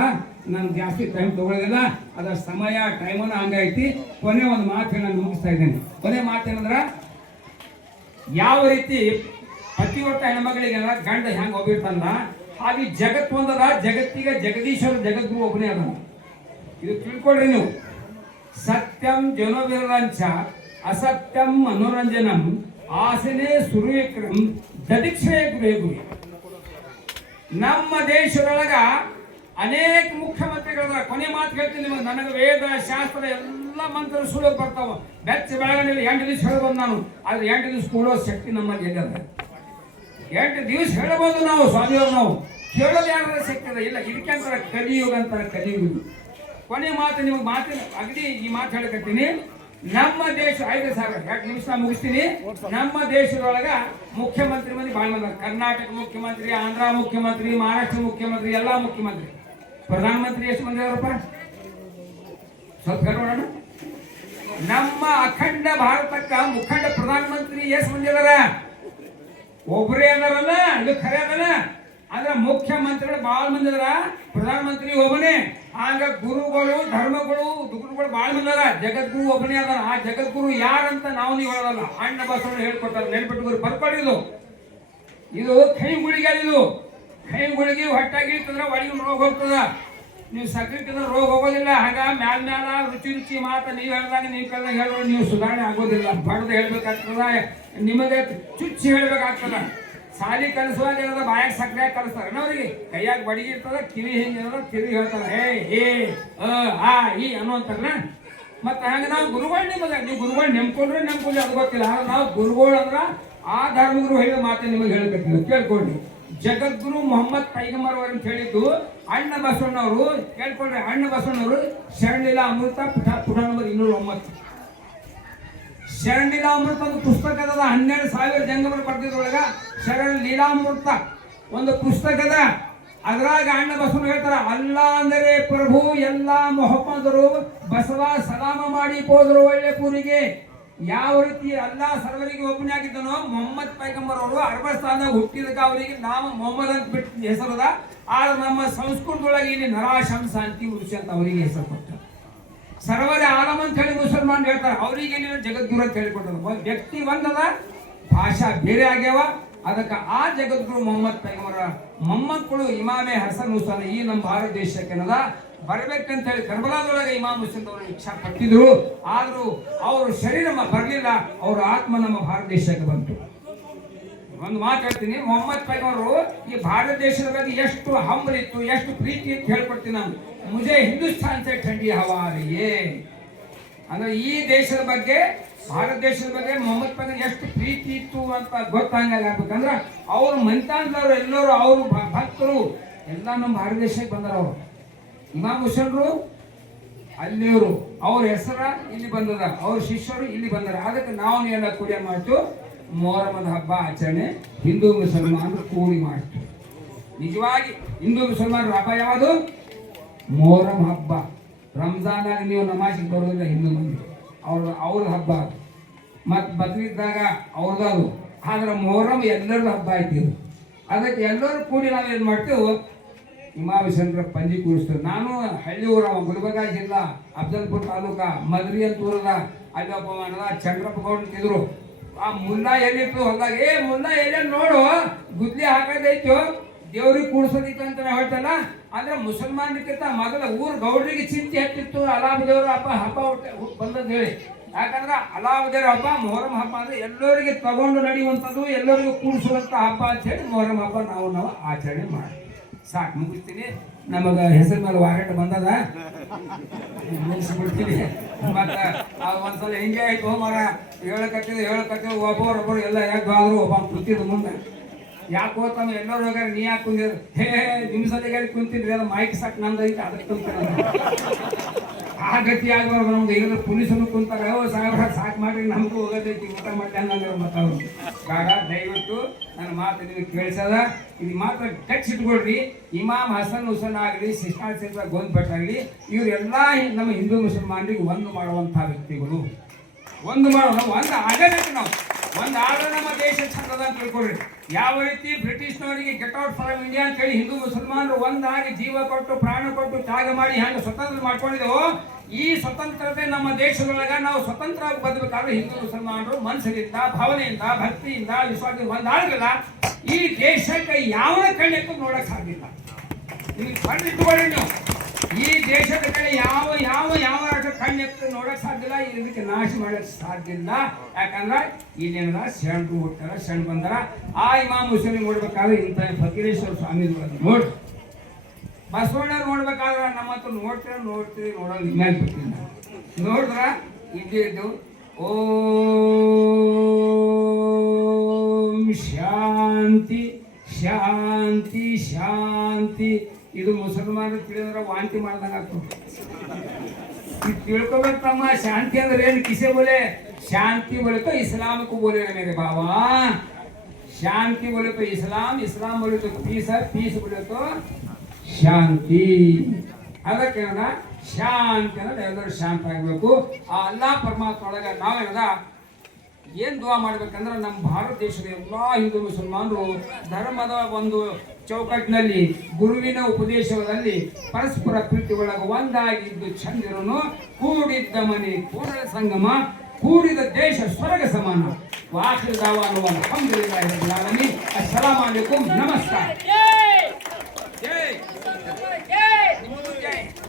ನಾನು ಜಾಸ್ತಿ ಟೈಮ್ ತಗೊಳ್ಳೋದಿಲ್ಲ. ಅದರ ಸಮಯ ಟೈಮನ್ನು ಹಂಗೈತಿ. ಕೊನೆ ಒಂದು ಮಾತು ನಾನು ಮುಗಿಸ್ತಾ ಇದ್ದೇನೆ. ಕೊನೆ ಮಾತೇನಂದ್ರೆ, ಯಾವ ರೀತಿ ಪ್ರತಿಯೊಟ್ಟ ಹೆಣ್ಮಕ್ಳಿಗೆ ಗಂಡ ಹೆಂಗೆ ಹೋಗಿರ್ತಾನ ಹಾಗೆ ಜಗತ್ತು ಒಂದದ. ಜಗತ್ತಿಗೆ ಜಗದೀಶ್ವರ ಜಗದ್ಗುರು ಒಬ್ಬನೇ ಅದ. ಇದು ತಿಳ್ಕೊಳ್ರಿ ನೀವು. ಸತ್ಯಂ ಜನೋವಿರಂಚ ಅಸತ್ಯಂ ಮನೋರಂಜನಂ ಆಸನೆ ಸುರುವಿಕ್ರಂ ದದಿಕ್ಷಯ ಗುರೇ ಗುರಿ. ನಮ್ಮ ದೇಶದೊಳಗ ಅನೇಕ ಮುಖ್ಯಮಂತ್ರಿಗಳ ಕೊನೆ ಮಾತು ಹೇಳ್ತೀನಿ ನಿಮಗೆ. ನನಗೆ ವೇದ ಶಾಸ್ತ್ರ ಎಲ್ಲ ಮಂತ್ರ ಸುಳ್ಳು ಬರ್ತಾವ. ಬೆಚ್ಚ ಬೆಳಗನಲ್ಲಿ 8 ದಿವಸ ಹೇಳ್ಬೋದು ನಾನು. ಆದ್ರೆ 8 ದಿವಸ ಕೂಡೋ ಶಕ್ತಿ ನಮ್ಮಲ್ಲಿ ಎಲ್ಲದ. 8 ದಿವಸ ಹೇಳ್ಬೋದು ನಾವು ಸ್ವಾಮಿಯವ್ರು. ನಾವು ಕೇಳೋದು ಯಾರ ಶಕ್ತಿ ಅದ ಇಲ್ಲ. ಇದಕ್ಕೆ ಅಂತಾರೆ ಕಲಿಯುಗ ಅಂತಾರೆ. ಕಲಿಯುಗ ಕೊನೆ ಮಾತು ನಿಮಗೆ ಮಾತಿನ ಅಗದಿ ಈ ಮಾತು ಹೇಳಕತ್ತೀನಿ. ನಮ್ಮ ದೇಶ 5 ಸಾವಿರ 2 ನಿಮಿಷ ಮುಗಿಸ್ತೀನಿ. ನಮ್ಮ ದೇಶದೊಳಗ ಮುಖ್ಯಮಂತ್ರಿ ಮಂದಿ ಭಾಳ ಮಂದಿ. ಕರ್ನಾಟಕ ಮುಖ್ಯಮಂತ್ರಿ, ಆಂಧ್ರ ಮುಖ್ಯಮಂತ್ರಿ, ಮಹಾರಾಷ್ಟ್ರ ಮುಖ್ಯಮಂತ್ರಿ, ಎಲ್ಲಾ ಮುಖ್ಯಮಂತ್ರಿ. ಪ್ರಧಾನಮಂತ್ರಿ ಎಷ್ಟು ಮಂದಿ ಅವರಪ್ಪ ಸ್ವಲ್ಪ ಹೇಳೋಣ. ನಮ್ಮ ಅಖಂಡ ಭಾರತಕ್ಕ ಮುಖಂಡ ಪ್ರಧಾನಮಂತ್ರಿ ಎಷ್ಟು ಮಂದಿ ಅದಾರ? ಒಬ್ಬರೇ ಅದಾರಲ್ಲ. ಇದು ಖರೆ ಅದಲ್ಲ. ಅಂದ್ರೆ ಮುಖ್ಯಮಂತ್ರಿಗಳು ಬಹಳ ಮಂದಿ ಅದಾರ. ಪ್ರಧಾನಮಂತ್ರಿ ಒಬ್ಬನೇ. ಆಗ ಗುರುಗಳು ಧರ್ಮಗಳು ಗುರುಗಳು ಬಹಳ ಮಂದಿ ಅದಾರ. ಜಗದ್ಗುರು ಒಬ್ಬನೇ ಅದಾರ. ಆ ಜಗದ್ಗುರು ಯಾರಂತ ನಾವು ನೀವು ಹೇಳೋದಲ್ಲ. ಅಣ್ಣ ಬಸವಣ್ಣ ಹೇಳ್ಕೊಡ್ತಾರೆ. ನೆನ್ಪಿಟ್ಟು ಬರ್ಕೊಡ್ರಿ. ಇದು ಕೈ ಗುಳಿಗೆ. ಇದು ಕೈ ಗುಳಿಗೆ ಹೊಟ್ಟಾಗಿ ಇರ್ತಂದ್ರೆ ಒಳಗಿನ ರೋಗ ಹೋಗ್ತದ. ನೀವು ಸಕ್ರೆ ತಿಂದ್ರೆ ರೋಗ ಹೋಗೋದಿಲ್ಲ. ಹಾಗ ಮ್ಯಾಲ ರುಚಿ ರುಚಿ ಮಾತು ನೀವು ಹೇಳ್ದಾಗ ನೀವು ಕೇಳಿದಾಗ ಹೇಳಿದ್ರೆ ನೀವು ಸುಧಾರಣೆ ಆಗೋದಿಲ್ಲ. ಬಡ್ದು ಹೇಳ್ಬೇಕಾಗ್ತದ. ನಿಮಗೆ ಚುಚ್ಚಿ ಹೇಳ್ಬೇಕಾಗ್ತದ. ಸಾಲಿ ಕಲಿಸುವಾಗ ಏನದ ಬಾಯಾಗ ಸಕ್ಕರೆ ಕಲಿಸ್ತಾರೆ ಅವ್ರಿಗೆ. ಕೈಯಾಗ ಬಡಿಗೆ ಇರ್ತದ. ಕಿವಿ ಹಿಂಗೆ ಕಿವಿ ಹೇಳ್ತಾರೆ ಹೇ ಏ ಆ ಈ ಅನ್ನುವಂತಾರಲ್ಲ. ಮತ್ತೆ ಹಂಗೆ ನಾವು ಗುರುಗಳು ನಿಮಗೆ ನೀವು ಗುರುಗಳು ನೆಮ್ಕೊಂಡ್ರೆ ನೆಮ್ಕೊಂಡ್ರೆ ಅದು ಗೊತ್ತಿಲ್ಲ. ನಾವು ಗುರುಗಳು ಅಂದ್ರೆ ಆ ಧರ್ಮಗುರು ಹೇಳಿದ ಮಾತು ನಿಮಗೆ ಹೇಳ್ಬೇಕಿಲ್ಲ. ಕೇಳ್ಕೊಡ್ರಿ. ಜಗದ್ಗುರು ಮೊಹಮ್ಮದ್ ಪೈಗಂಬರ್ ಅವರು ಅಂತ ಹೇಳಿದ್ದು ಅಣ್ಣ ಬಸವಣ್ಣವರು. ಕೇಳ್ಕೊಂಡ್ರೆ ಅಣ್ಣ ಬಸವಣ್ಣವರು ಶರಣಲೀಲಾ ಅಮೃತ ಪುಟ ನಂಬರ್ 209. ಶರಣಲೀಲಾಮೃತ ಒಂದು ಪುಸ್ತಕದ 12,000 ಜಂಗಮರು ಬರ್ತಿದ್ರೊಳಗ ಶರಣ ಲೀಲಾಮೃತ ಒಂದು ಪುಸ್ತಕದ. ಅದ್ರಾಗ ಅಣ್ಣ ಬಸವಣ್ಣ ಹೇಳ್ತಾರ, ಅಲ್ಲ ಅಂದರೆ ಪ್ರಭು ಎಲ್ಲ ಮೊಹಮ್ಮದರು ಬಸವ ಸಲಾಮ ಮಾಡಿ ಹೋದರು ಒಳ್ಳೆ ಪೂರಿಗೆ. ಯಾವ ರೀತಿ ಅಲ್ಲಾ ಸರ್ವರಿಗೆ ಒಬ್ಬನೇ ಆಗಿದ್ದನೋ ಮೊಹಮ್ಮದ್ ಪೈಗಂಬರ್ ಅವರು ಅರಬಸ್ಥಾನದಾಗ ಹುಟ್ಟಿದಕ್ಕೆ ಅವರಿಗೆ ನಾಮ ಮೊಹಮ್ಮದ್ ಅಂತ ಬಿಟ್ಟು ಹೆಸರದ. ಆದ್ರೆ ನಮ್ಮ ಸಂಸ್ಕೃತದೊಳಗೆ ಇಲ್ಲಿ ನರಾಶಂ ಶಾಂತಿ ಉರುಷಿ ಅಂತ ಅವರಿಗೆ ಹೆಸರು ಕೊಟ್ಟರು. ಸರ್ವರೇ ಆಲಮ್ ಅಂತ ಹೇಳಿ ಮುಸಲ್ಮಾನ್ ಹೇಳ್ತಾರೆ. ಅವರಿಗೆ ಜಗದ್ಗುರು ಅಂತ ಹೇಳಿಕೊಟ್ಟರು. ವ್ಯಕ್ತಿ ಒಂದದ, ಭಾಷಾ ಬೇರೆ ಆಗ್ಯಾವ. ಅದಕ್ಕೆ ಆ ಜಗದ್ಗುರು ಮೊಹಮ್ಮದ್ ಪೈಗಂಬರ ಮೊಮ್ಮಕ್ಕಳು ಇಮಾಮೆ ಹಸನ್ ಹುಸೇನ್ ಈ ನಮ್ಮ ಭಾರತ ದೇಶಕ್ಕೆ ಏನದ ಬರ್ಬೇಕಂತ ಹೇಳಿ ಕರ್ಬಲಾದೊಳಗೆ ಇಮಾಮ್ ಹುಸೇನ್ ಅವರು ಇಚ್ಛಾ ಪಟ್ಟಿದ್ರು. ಆದ್ರೂ ಅವ್ರ ಶರೀರ ಬರಲಿಲ್ಲ. ಅವ್ರ ಆತ್ಮ ನಮ್ಮ ಭಾರತ ದೇಶಕ್ಕೆ ಬಂತು. ಒಂದು ಮಾತು ಹೇಳ್ತೀನಿ. ಮೊಹಮ್ಮದ್ ಪೈಗಂಬರು ಈ ಭಾರತ ದೇಶದ ಬಗ್ಗೆ ಎಷ್ಟು ಹಂಬಲಿತ್ತು, ಎಷ್ಟು ಪ್ರೀತಿ ಅಂತ ಹೇಳ್ಕೊಡ್ತೀನಿ ನಾನು. ಮುಜೆ ಹಿಂದೂಸ್ತಾನ್ ಸೆ ಠಂಡಿ ಹವಾ ರಹಿಯೇ ಅಂದ್ರೆ ಈ ದೇಶದ ಬಗ್ಗೆ, ಭಾರತ ದೇಶದ ಬಗ್ಗೆ ಮೊಹಮ್ಮದ್ ಪೈಗಂಬರ್ ಎಷ್ಟು ಪ್ರೀತಿ ಇತ್ತು ಅಂತ ಗೊತ್ತಾಗಬೇಕಂದ್ರೆ ಅವ್ರ ಮನೆತನದವರು ಎಲ್ಲರೂ ಅವರು ಭಕ್ತರು ಎಲ್ಲ ನಮ್ಮ ಭಾರತ ದೇಶಕ್ಕೆ ಬಂದಾರ. ಅವರು ಇಮಾಮ್ ಹುಸೇನ್ರು ಅಲ್ಲಿಯವರು, ಅವ್ರ ಹೆಸರ ಇಲ್ಲಿ ಬಂದದ, ಅವ್ರ ಶಿಷ್ಯರು ಇಲ್ಲಿ ಬಂದಾರ. ಅದಕ್ಕೆ ನಾವು ಎಲ್ಲ ಕೂಡಿ ಮಾಡ್ತು ಮೊಹರಮದ ಹಬ್ಬ ಆಚರಣೆ ಹಿಂದೂ ಮುಸಲ್ಮಾನರು ಕೂಡಿ ಮಾಡ್ತು. ನಿಜವಾಗಿ ಹಿಂದೂ ಮುಸಲ್ಮಾನರ ಹಬ್ಬ ಯಾವುದು? ಮೊಹರಂ ಹಬ್ಬ. ರಂಜಾನಾಗ ನೀವು ನಮಾಜಿಗೆ ಬರೋದಿಲ್ಲ ಹಿಂದೂ ಮಂದಿ, ಅವ್ರ ಹಬ್ಬ. ಮತ್ತು ಬಕ್ರೀದ್ದಾಗ ಅವ್ರದ್ದು. ಆದ್ರೆ ಮೊಹರಂ ಎಲ್ಲರದ್ದು ಹಬ್ಬ ಆಯ್ತು. ಅದಕ್ಕೆ ಎಲ್ಲರೂ ಕೂಡಿ ನಾವು ಏನು ಮಾಡ್ತೇವೆ, ಇಮಾಮ್ ಹುಸೇನ್ರ ಪಂಜಿ ಕೂರಿಸ್ತೇವೆ. ನಾನು ಹಳ್ಳಿ ಊರವ, ಗುಲ್ಬರ್ಗ ಜಿಲ್ಲಾ ಅಫಜಲ್ಪುರ ತಾಲೂಕ ಮದ್ರಿ ಅಂತ ಊರದ. ಅಲ್ಲಿ ಒಬ್ಬ ಚಂದ್ರಪ್ಪ ಗೌಡ ಅಂತಿದ್ರು. ಆ ಮುಲ್ಲಾ ಎಲ್ಲಿತ್ತು ಹೊಲ್ದಾಗ, ಏ ಮುಲ್ಲಾ ಎಲ್ಲೇ ನೋಡು ಗುದ್ಲಿ ಹಾಕೋದೈತು ದೇವ್ರಿಗೆ ಕೂಡ್ಸೋದಿತ್ತು ಅಂತ ನಾವು ಹೇಳ್ತಲ್ಲ. ಅಂದ್ರೆ ಮುಸಲ್ಮಾನಕ್ಕಿಂತ ಮೊದಲ ಊರು ಗೌಡ್ರಿಗೆ ಚಿಂತೆ ಹತ್ತಿತ್ತು ಅಲಾಬ್ ದೇವ್ರ ಹಬ್ಬ ಬಂದದ್ದು ಹೇಳಿ. ಯಾಕಂದ್ರೆ ಅಲಾಬ್ ದೇವ್ರ ಹಬ್ಬ ಮೊಹರಂ ಹಬ್ಬ ಅಂದ್ರೆ ಎಲ್ಲರಿಗೆ ತಗೊಂಡು ನಡೆಯುವಂಥದ್ದು, ಎಲ್ಲರಿಗೂ ಕೂಡಿಸುವಂಥ ಹಬ್ಬ ಅಂತ ಹೇಳಿ ಮೊಹರಂ ಹಬ್ಬ ನಾವು ಆಚರಣೆ ಮಾಡಿ. ಸಾಕು, ಮುಗಿಸ್ತೀನಿ. ನಮಗೆ ಹೆಸರು ಮೇಲೆ ವಾರಂಟ್ ಬಂದದ, ಮುಗಿಸ್ಬಿಡ್ತೀನಿ. ಮತ್ತು ಒಂದ್ಸಲ ಹಿಂಗೆ ಆಯ್ತು ಮರ ಹೇಳಕತ್ತಿದ್ದು ಒಬ್ಬರೊಬ್ಬರು ಎಲ್ಲ ಯಾಕೆ ಆದ್ರು ಒಬ್ಬ ಕೂತಿದ್ದು ಮುಂದೆ. ಯಾಕೆ ಹೋಗ್ತಾನೆ ಎಲ್ಲರೂ ಹೋಗ್ಯಾರ, ನೀ ಯಾಕೆ ಕುಂದಿದ್ರು? ಹೇ ನಿಮ್ಮ ಸಲಿಗೆ ಕುಂತಿದ್ರಿ, ಅದು ಮೈಕ್ ಸಾಕು ನಮ್ದು ಐತೆ ಅದಕ್ಕೆ ಕುಂತಾರೆ. ಆ ಗತಿ ಆಗ್ಬಾರ್ದು ನಮ್ದು. ಈಗ ಪೊಲೀಸರು ಕುಂತಾರೆ, ಸಾಹೇಬ್ರ ಸಾಕು ಮಾಡ್ರಿ ನಮಗೂ ಹೋಗೋದೈತಿ ಊಟ ಮಾಡಿ ಅನ್ನಂದ್ರೆ ಮತ್ತವ್ರು ಬೇಡ. ದಯವಿಟ್ಟು ನನ್ನ ಮಾತು ನಿಮಗೆ ಕೇಳಿಸದ. ಇದು ಮಾತ್ರ ಕಚ್ಚಿಟ್ಕೊಳ್ರಿ. ಇಮಾಮ್ ಹಸನ್ ಹುಸೇನ್ ಆಗಲಿ, ಸಿಸ್ಟಾಲ್ ಚಂದ್ರ ಗೋಂದ್ಭಟ್ ಆಗಲಿ, ಇವರೆಲ್ಲ ನಮ್ಮ ಹಿಂದೂ ಮುಸಲ್ಮಾನರಿಗೆ ಒಂದು ಮಾಡುವಂಥ ವ್ಯಕ್ತಿಗಳು. ಒಂದು ಆಗಬೇಕು ನಾವು. ಒಂದಾದ್ರೆ ನಮ್ಮ ದೇಶ ಚಂದದ ಅಂತ ತಿಳ್ಕೊಳ್ರಿ. ಯಾವ ರೀತಿ ಬ್ರಿಟಿಷ್ನವರಿಗೆ ಗೆಟ್ ಔಟ್ ಫ್ರಮ್ ಇಂಡಿಯಾ ಅಂತ ಹೇಳಿ ಹಿಂದೂ ಮುಸಲ್ಮಾನರು ಒಂದಾಗಿ ಜೀವ ಕೊಟ್ಟು ಪ್ರಾಣ ಕೊಟ್ಟು ತ್ಯಾಗ ಮಾಡಿ ಹೆಂಗೆ ಸ್ವತಂತ್ರ ಮಾಡ್ಕೊಂಡಿದ್ದೆವೋ, ಈ ಸ್ವತಂತ್ರತೆ ನಮ್ಮ ದೇಶದೊಳಗ ನಾವು ಸ್ವತಂತ್ರವಾಗಿ ಬದಬೇಕಾದ್ರೆ ಹಿಂದೂ ಮುಸಲ್ಮಾನರು ಮನಸ್ಸಿನಿಂದ, ಭಾವನೆಯಿಂದ, ಭಕ್ತಿಯಿಂದ, ವಿಶ್ವಾಸದಿಂದ ಒಂದಾಗಲಿಲ್ಲ ಈ ದೇಶಕ್ಕೆ ಯಾವ ಕಣ್ಣೆತ್ತು ನೋಡಕ್ ಸಾಧ್ಯಲ್ಲ. ನೀವು ಕಣ್ಣಿಟ್ಟುಕೊಳ್ಳಿ, ನೀವು ಈ ದೇಶದ ಕಡೆ ಯಾವ ಯಾವ ಯಾವ ಕಣ್ಣೆತ್ತು ನೋಡಕ್ ಸಾಧ್ಯ ಇಲ್ಲ, ಇದಕ್ಕೆ ನಾಶ ಮಾಡಕ್ ಸಾಧ್ಯ ಇಲ್ಲ. ಯಾಕಂದ್ರೆ ಇಲ್ಲೇನದ ಶರಣರು ಹುಟ್ಟಾರ, ಶರಣ ಬಂದಾರ. ಆ ಇಮಾಮ್ ಹುಸೇನ್ ನೋಡ್ಬೇಕಾದ್ರೆ ಇಂಥ ಫಕೀರೇಶ್ವರ ಸ್ವಾಮಿಗಳನ್ನು ನೋಡ್ರಿ, ಬಸವಣ್ಣವ್ರು ನೋಡ್ಬೇಕಾದ್ರೆ ನಮ್ಮ ಹತ್ರ ನೋಡ್ತೀವಿ ನೋಡೋದು ಇನ್ಮೇಲೆ ಬಿಟ್ಟಿಲ್ಲ. ನೋಡಿದ್ರ ಇದ್ದು ಓಂ ಶಾಂತಿ ಶಾಂತಿ ಶಾಂತಿ. ಇದು ಮುಸಲ್ಮಾನರು ತಿಳಿದ್ರೆ ವಾಂತಿ ಮಾಡ್ದಂಗ ಆಗ್ತದೆ. ತಿಳ್ಕೊಬೇಕು ತಮ್ಮ, ಶಾಂತಿ ಅಂದ್ರೆ ಏನು? ಕಿಸೆ ಬೋಲೆ ಶಾಂತಿ बोले तो इस्लाम को बोलेगा मेरे बाबा. शांति बोले तो इस्लाम, इस्लाम बोले तो पीस है, पीस बोले तो ಶಾಂತಿ. ಅದಕ್ಕೆ ಶಾಂತಿ ಅನ್ನೋದು ಎಲ್ಲರೂ ಶಾಂತ ಆಗಬೇಕು. ಆ ಅಲ್ಲಾ ಪರಮಾತ್ಮ ಒಳಗೆ ನಾವೇನದ ಏನು ದುವಾ ಮಾಡ್ಬೇಕಂದ್ರೆ ನಮ್ಮ ಭಾರತ ದೇಶದ ಎಲ್ಲ ಹಿಂದೂ ಮುಸಲ್ಮಾನರು ಧರ್ಮದ ಒಂದು ಚೌಕಟ್ಟಿನಲ್ಲಿ ಗುರುವಿನ ಉಪದೇಶದಲ್ಲಿ ಪರಸ್ಪರ ಪ್ರೀತಿ ಒಳಗೆ ಒಂದಾಗಿದ್ದು ಚಂದಿರನು, ಕೂಡಿದ್ದ ಮನೆ ಕೂಡಲ ಸಂಗಮ, ಕೂಡಿದ ದೇಶ ಸ್ವರ್ಗ ಸಮಾನ. ವಾಖಿರ್ ದಾವಾನು ಅಲ್ಹಮ್ದುಲಿಲ್ಲಾಹಿ ರಬ್ಬಿಲ್ ಆಲಮೀನ್. ಅಸ್ಸಲಾಮು ಅಲೈಕುಂ, ನಮಸ್ಕಾರ.